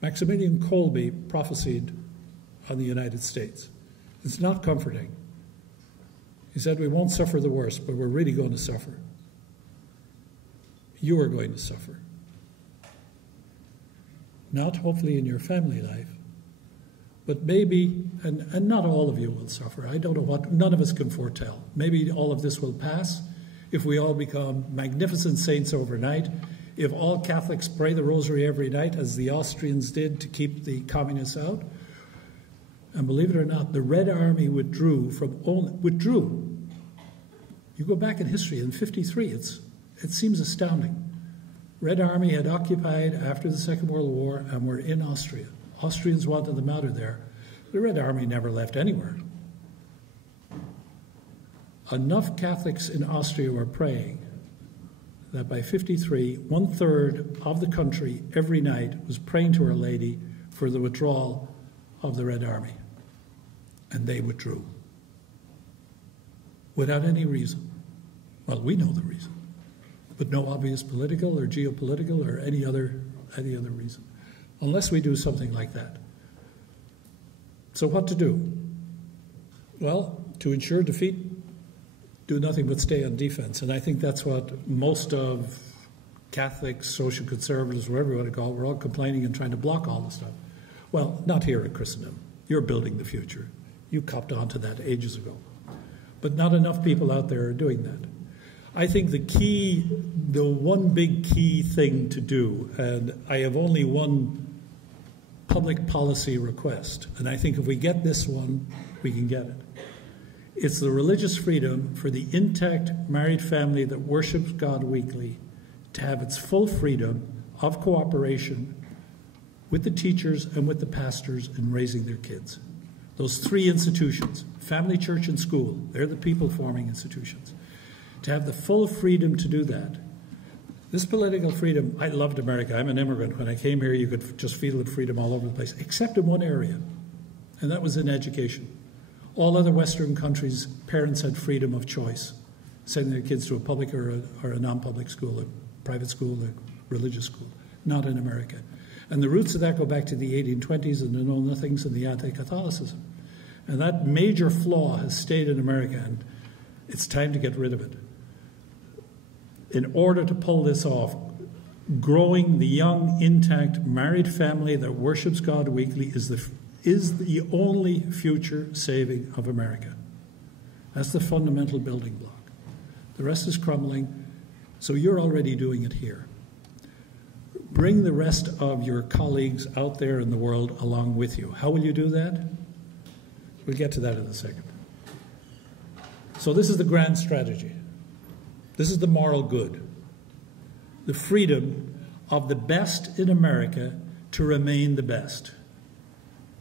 Maximilian Kolbe prophesied on the United States. It's not comforting. He said, we won't suffer the worst, but we're really going to suffer. You are going to suffer. Not hopefully in your family life, but maybe, and not all of you will suffer. I don't know what, none of us can foretell. Maybe all of this will pass if we all become magnificent saints overnight, if all Catholics pray the rosary every night, as the Austrians did to keep the communists out. And believe it or not, the Red Army withdrew. You go back in history, in 1953, it seems astounding. Red Army had occupied after the Second World War and were in Austria. Austrians wanted them out of there. The Red Army never left anywhere. Enough Catholics in Austria were praying that by 1953, 1/3 of the country every night was praying to Our Lady for the withdrawal of the Red Army. And they withdrew. without any reason. Well, we know the reason, but no obvious political or geopolitical or any other reason, unless we do something like that. So what to do? Well, to ensure defeat, do nothing but stay on defense. And I think that's what most of Catholics, social conservatives, whatever you want to call it, we're all complaining and trying to block all this stuff. Well, not here at Christendom. You're building the future. You copped on to that ages ago. But not enough people out there are doing that. I think the one big key thing to do, and I have only one public policy request, and I think if we get this one, we can get it. It's the religious freedom for the intact married family that worships God weekly to have its full freedom of cooperation with the teachers and with the pastors in raising their kids. Those three institutions, family, church, and school, they're the people-forming institutions. To have the full freedom to do that. This political freedom, I loved America. I'm an immigrant. When I came here, you could just feel the freedom all over the place, except in one area, and that was in education. All other Western countries, parents had freedom of choice, sending their kids to a public or a non-public school, a private school, a religious school. Not in America. And the roots of that go back to the 1820s and the know-nothings and the anti-Catholicism. And that major flaw has stayed in America, and it's time to get rid of it. In order to pull this off, growing the young, intact, married family that worships God weekly is the only future saving of America. That's the fundamental building block. The rest is crumbling, so you're already doing it here. Bring the rest of your colleagues out there in the world along with you. How will you do that? We'll get to that in a second. So this is the grand strategy. This is the moral good. The freedom of the best in America to remain the best.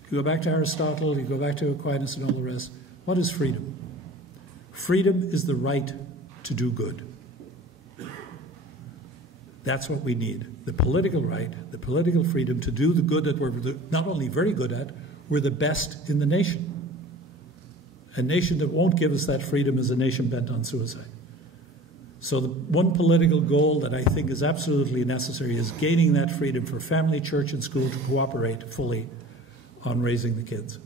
You go back to Aristotle, you go back to Aquinas and all the rest. What is freedom? Freedom is the right to do good. That's what we need. The political right, the political freedom to do the good that we're not only very good at, we're the best in the nation. A nation that won't give us that freedom is a nation bent on suicide. So the one political goal that I think is absolutely necessary is gaining that freedom for family, church, and school to cooperate fully on raising the kids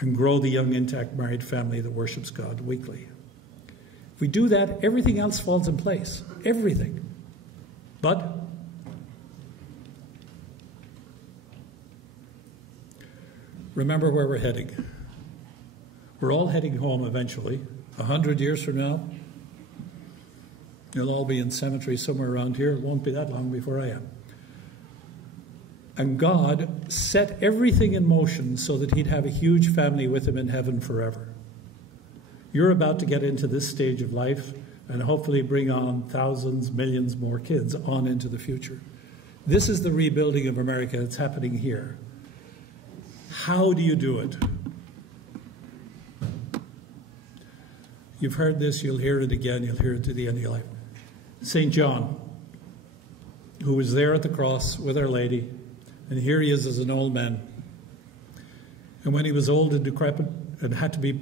and grow the young, intact, married family that worships God weekly. If we do that, everything else falls in place. Everything. But remember where we're heading. We're all heading home eventually. 100 years from now, you'll all be in cemeteries somewhere around here. It won't be that long before I am. And God set everything in motion so that he'd have a huge family with him in heaven forever. You're about to get into this stage of life and hopefully bring on thousands, millions more kids on into the future. This is the rebuilding of America that's happening here. How do you do it? You've heard this, you'll hear it again, you'll hear it to the end of your life. St. John, who was there at the cross with Our Lady, and here he is as an old man. And when he was old and decrepit and had to be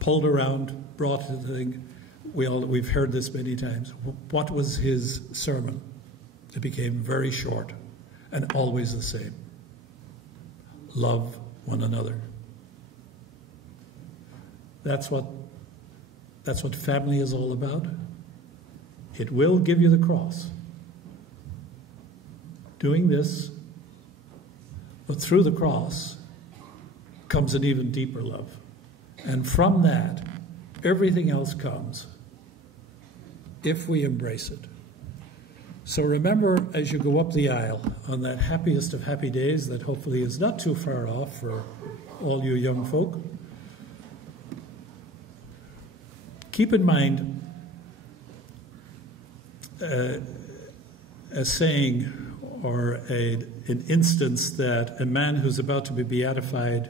pulled around, brought to the thing, we've heard this many times. What was his sermon? It became very short and always the same. Love one another. That's what family is all about. It will give you the cross. Doing this, but through the cross comes an even deeper love. And from that, everything else comes if we embrace it. So remember, as you go up the aisle on that happiest of happy days that hopefully is not too far off for all you young folk, keep in mind a saying or an instance that a man who's about to be beatified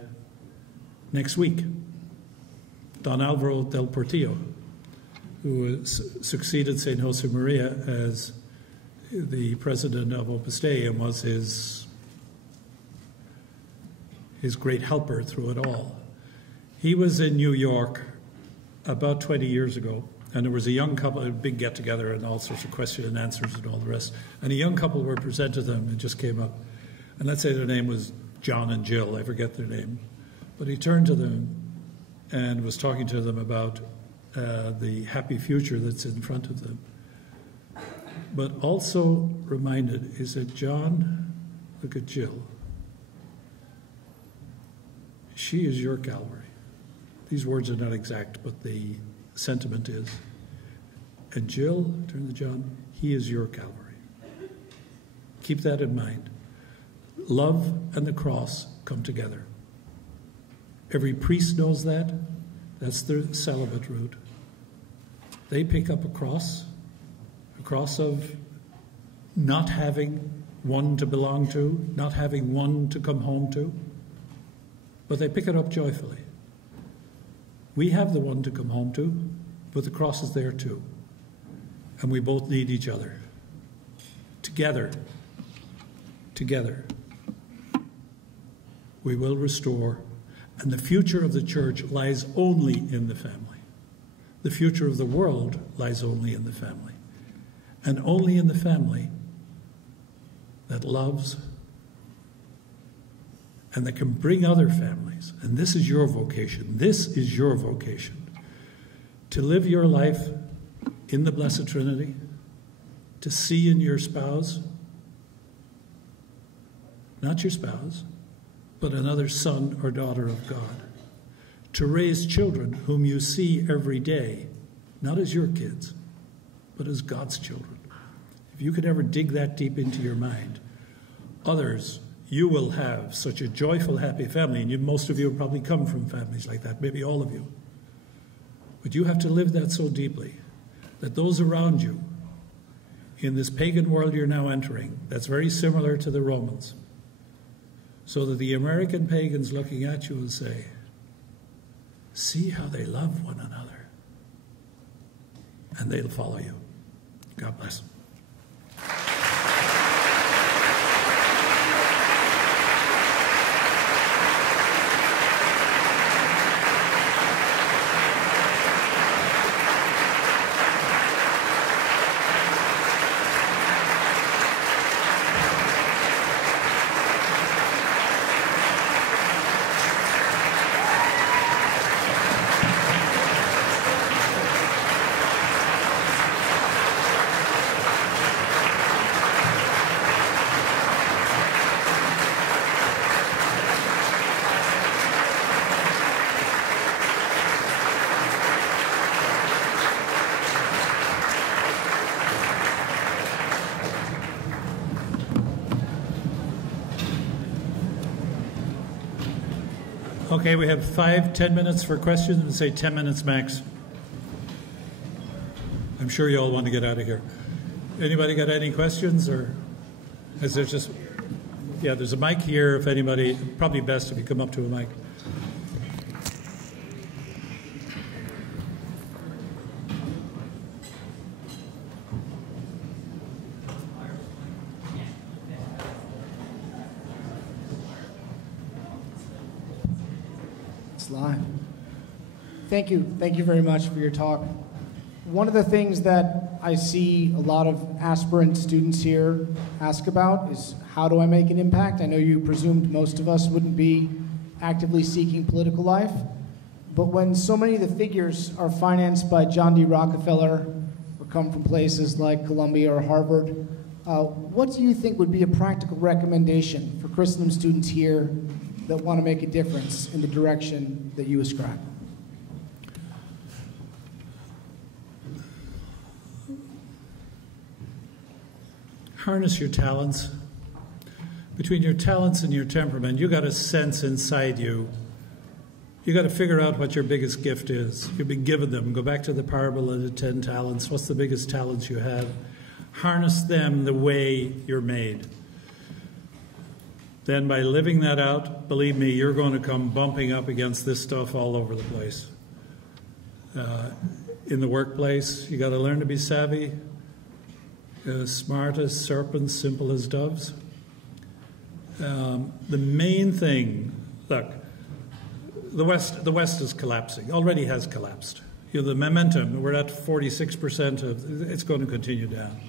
next week, Don Alvaro del Portillo, who succeeded St. Josemaria as the president of Opus Dei and was his great helper through it all. He was in New York about 20 years ago, and there was a young couple, a big get-together and all sorts of question and answers and all the rest. And a young couple were presented to them and just came up. And let's say their name was John and Jill, I forget their name. But he turned to them and was talking to them about the happy future that's in front of them. But also reminded, he said, John, look at Jill. She is your Calvary. These words are not exact, but the sentiment is. And Jill, turn to John, he is your Calvary. Keep that in mind. Love and the cross come together. Every priest knows that. That's the celibate route. They pick up a cross of not having one to belong to, not having one to come home to, but they pick it up joyfully. We have the one to come home to, but the cross is there too. And we both need each other. Together, we will restore. And the future of the church lies only in the family. The future of the world lies only in the family. And only in the family that loves and that can bring other families. And this is your vocation. This is your vocation. To live your life in the Blessed Trinity, to see in your spouse, not your spouse, but another son or daughter of God. To raise children whom you see every day, not as your kids, but as God's children. If you could ever dig that deep into your mind, others, you will have such a joyful, happy family, and most of you have probably come from families like that, maybe all of you. But you have to live that so deeply that those around you, in this pagan world you're now entering, that's very similar to the Romans, so that the American pagans looking at you will say, see how they love one another. And they'll follow you. God bless. Okay, we have 5-10 minutes for questions, and say 10 minutes max. I'm sure you all want to get out of here. Anybody got any questions, or is there just... Yeah, there's a mic here if anybody... Probably best if you come up to a mic. Thank you very much for your talk. One of the things that I see a lot of aspirant students here ask about is, how do I make an impact? I know you presumed most of us wouldn't be actively seeking political life, but when so many of the figures are financed by John D. Rockefeller or come from places like Columbia or Harvard, what do you think would be a practical recommendation for Christendom students here that want to make a difference in the direction that you ascribe? Harness your talents. Between your talents and your temperament, you got a sense inside you. You got to figure out what your biggest gift is. You've been given them. Go back to the parable of the 10 talents. What's the biggest talents you have? Harness them the way you're made. Then by living that out, believe me, you're going to come bumping up against this stuff all over the place. In the workplace, you got to learn to be savvy. Smart as serpents, simple as doves. The main thing, look, the West is collapsing, already has collapsed. You know, the momentum, we're at 46%, it's going to continue down.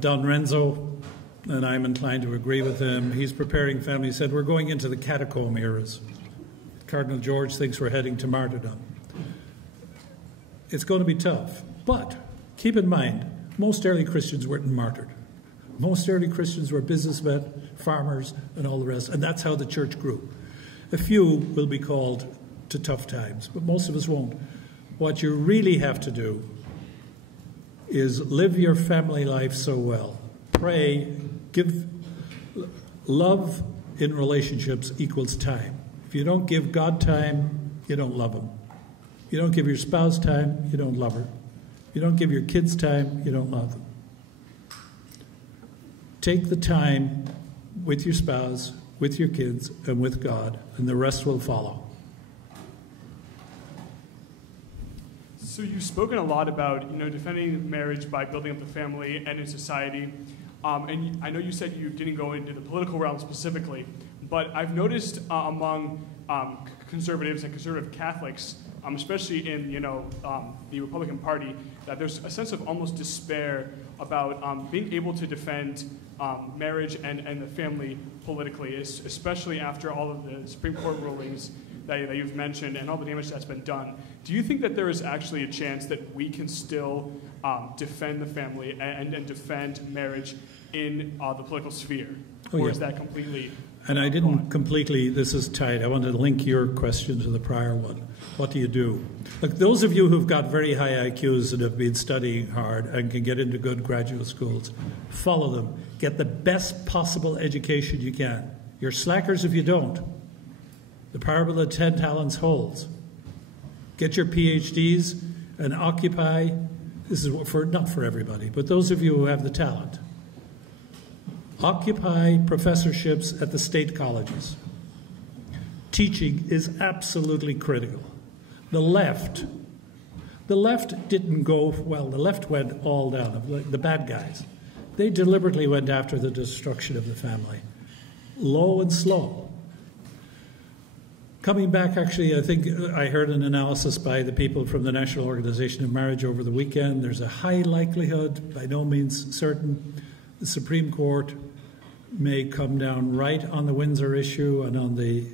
Don Renzo, and I'm inclined to agree with him, he's preparing family. He said, we're going into the catacomb eras. Cardinal George thinks we're heading to martyrdom. It's going to be tough, but keep in mind, most early Christians weren't martyred. Most early Christians were businessmen, farmers, and all the rest, and that's how the church grew. A few will be called to tough times, but most of us won't. What you really have to do is live your family life so well. Pray, give love in relationships equals time. If you don't give God time, you don't love him. You don't give your spouse time, you don't love her. You don't give your kids time, you don't love them. Take the time with your spouse, with your kids, and with God, and the rest will follow. So you've spoken a lot about, defending marriage by building up the family and in society. And I know you said you didn't go into the political realm specifically, but I've noticed among conservatives and conservative Catholics, especially in the Republican Party, that there's a sense of almost despair about being able to defend marriage and the family politically, especially after all of the Supreme Court rulings that you've mentioned and all the damage that's been done. Do you think that there is actually a chance that we can still defend the family and defend marriage in the political sphere? Or is that completely... And I didn't completely, this is tight. I want to link your question to the prior one. What do you do? Look, those of you who've got very high IQs and have been studying hard and can get into good graduate schools, follow them. Get the best possible education you can. You're slackers if you don't. The parable of the 10 talents holds. Get your PhDs and occupy, this is not for everybody, but those of you who have the talent. Occupy professorships at the state colleges. Teaching is absolutely critical. The left didn't go, well, the left went all down, the bad guys. They deliberately went after the destruction of the family. Low and slow. Coming back, actually, I think I heard an analysis by the people from the National Organization of Marriage over the weekend. There's a high likelihood, by no means certain, the Supreme Court may come down right on the Windsor issue and on the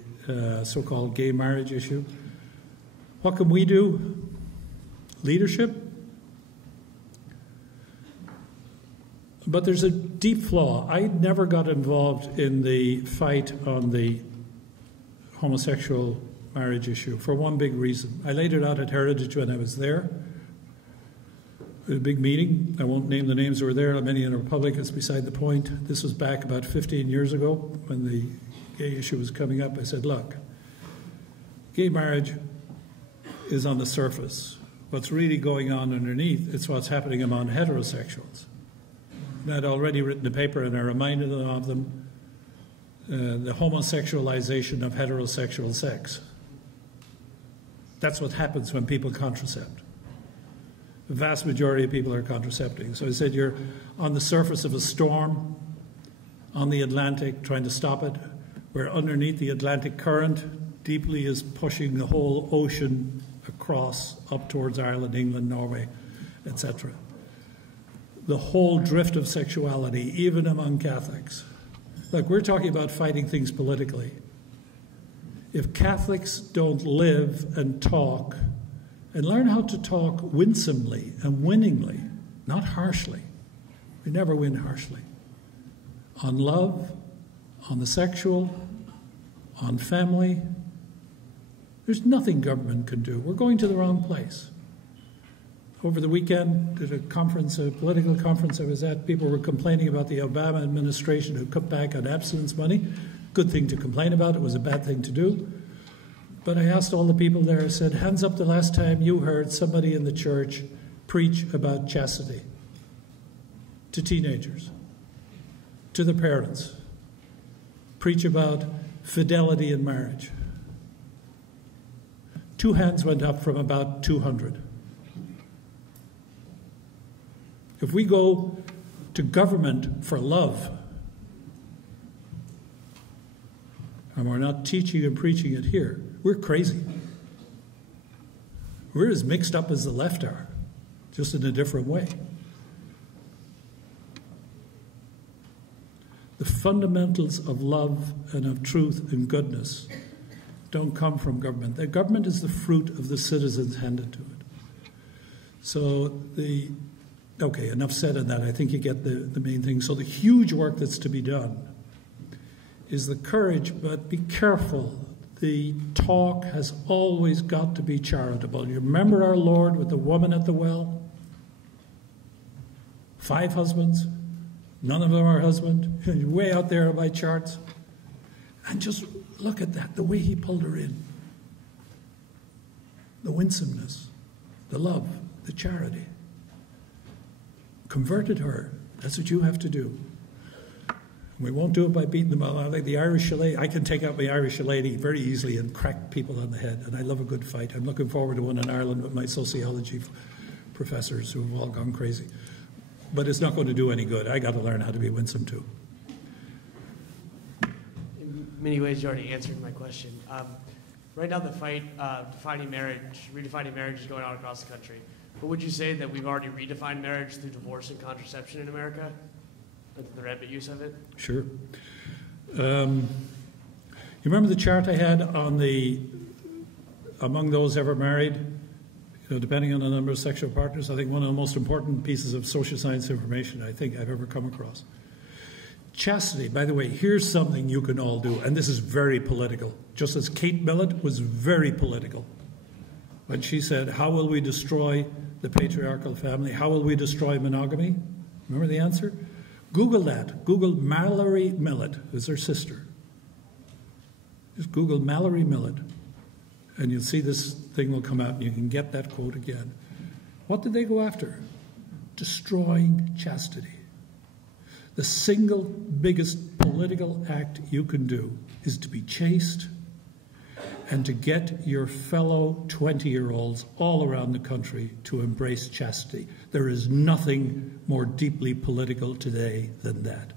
so-called gay marriage issue. What can we do? Leadership? But there's a deep flaw. I never got involved in the fight on the homosexual marriage issue for one big reason. I laid it out at Heritage when I was there. A big meeting. I won't name the names who were there. Many in the Republic. It's beside the point. This was back about 15 years ago when the gay issue was coming up. I said, look, gay marriage is on the surface. What's really going on underneath, it's what's happening among heterosexuals. I'd already written a paper and I reminded them of them, the homosexualization of heterosexual sex. That's what happens when people contracept. The vast majority of people are contracepting. So I said, you're on the surface of a storm on the Atlantic trying to stop it, where underneath the Atlantic current deeply is pushing the whole ocean across up towards Ireland, England, Norway, etc. The whole drift of sexuality, even among Catholics. Look, we're talking about fighting things politically. If Catholics don't live and talk and learn how to talk winsomely and winningly, not harshly. We never win harshly. On love, on the sexual, on family. There's nothing government can do. We're going to the wrong place. Over the weekend, at a conference, a political conference I was at, people were complaining about the Obama administration who cut back on abstinence money. Good thing to complain about. It was a bad thing to do. But I asked all the people there, I said, hands up the last time you heard somebody in the church preach about chastity to teenagers, to the parents, preach about fidelity in marriage. 2 hands went up from about 200. If we go to government for love And we're not teaching and preaching it here. We're crazy. We're as mixed up as the left are, just in a different way. The fundamentals of love and of truth and goodness don't come from government. The government is the fruit of the citizens handed to it. So okay, enough said on that. I think you get the main thing. So the huge work that's to be done is the courage, but be careful. The talk has always got to be charitable. You remember our Lord with the woman at the well? 5 husbands, none of them are husband, way out there by charts. And just look at that, the way he pulled her in. The winsomeness, the love, the charity. Converted her. That's what you have to do. We won't do it by beating them up. Like the Irish lady, I can take out my Irish lady very easily and crack people on the head. And I love a good fight. I'm looking forward to one in Ireland with my sociology professors who have all gone crazy. But it's not going to do any good. I got to learn how to be winsome too. In many ways, you already answered my question. Right now, the fight redefining marriage is going on across the country. But would you say that we've already redefined marriage through divorce and contraception in America? The rampant use of it? Sure. You remember the chart I had on among those ever married, depending on the number of sexual partners? I think one of the most important pieces of social science information I think I've ever come across. Chastity, by the way, here's something you can all do, and this is very political, just as Kate Millett was very political when she said, how will we destroy the patriarchal family? How will we destroy monogamy? Remember the answer? Google that. Google Mallory Millett, who's her sister. Just Google Mallory Millett, and you'll see this thing will come out, and you can get that quote again. What did they go after? Destroying chastity. The single biggest political act you can do is to be chaste and to get your fellow 20-year-olds all around the country to embrace chastity. There is nothing more deeply political today than that.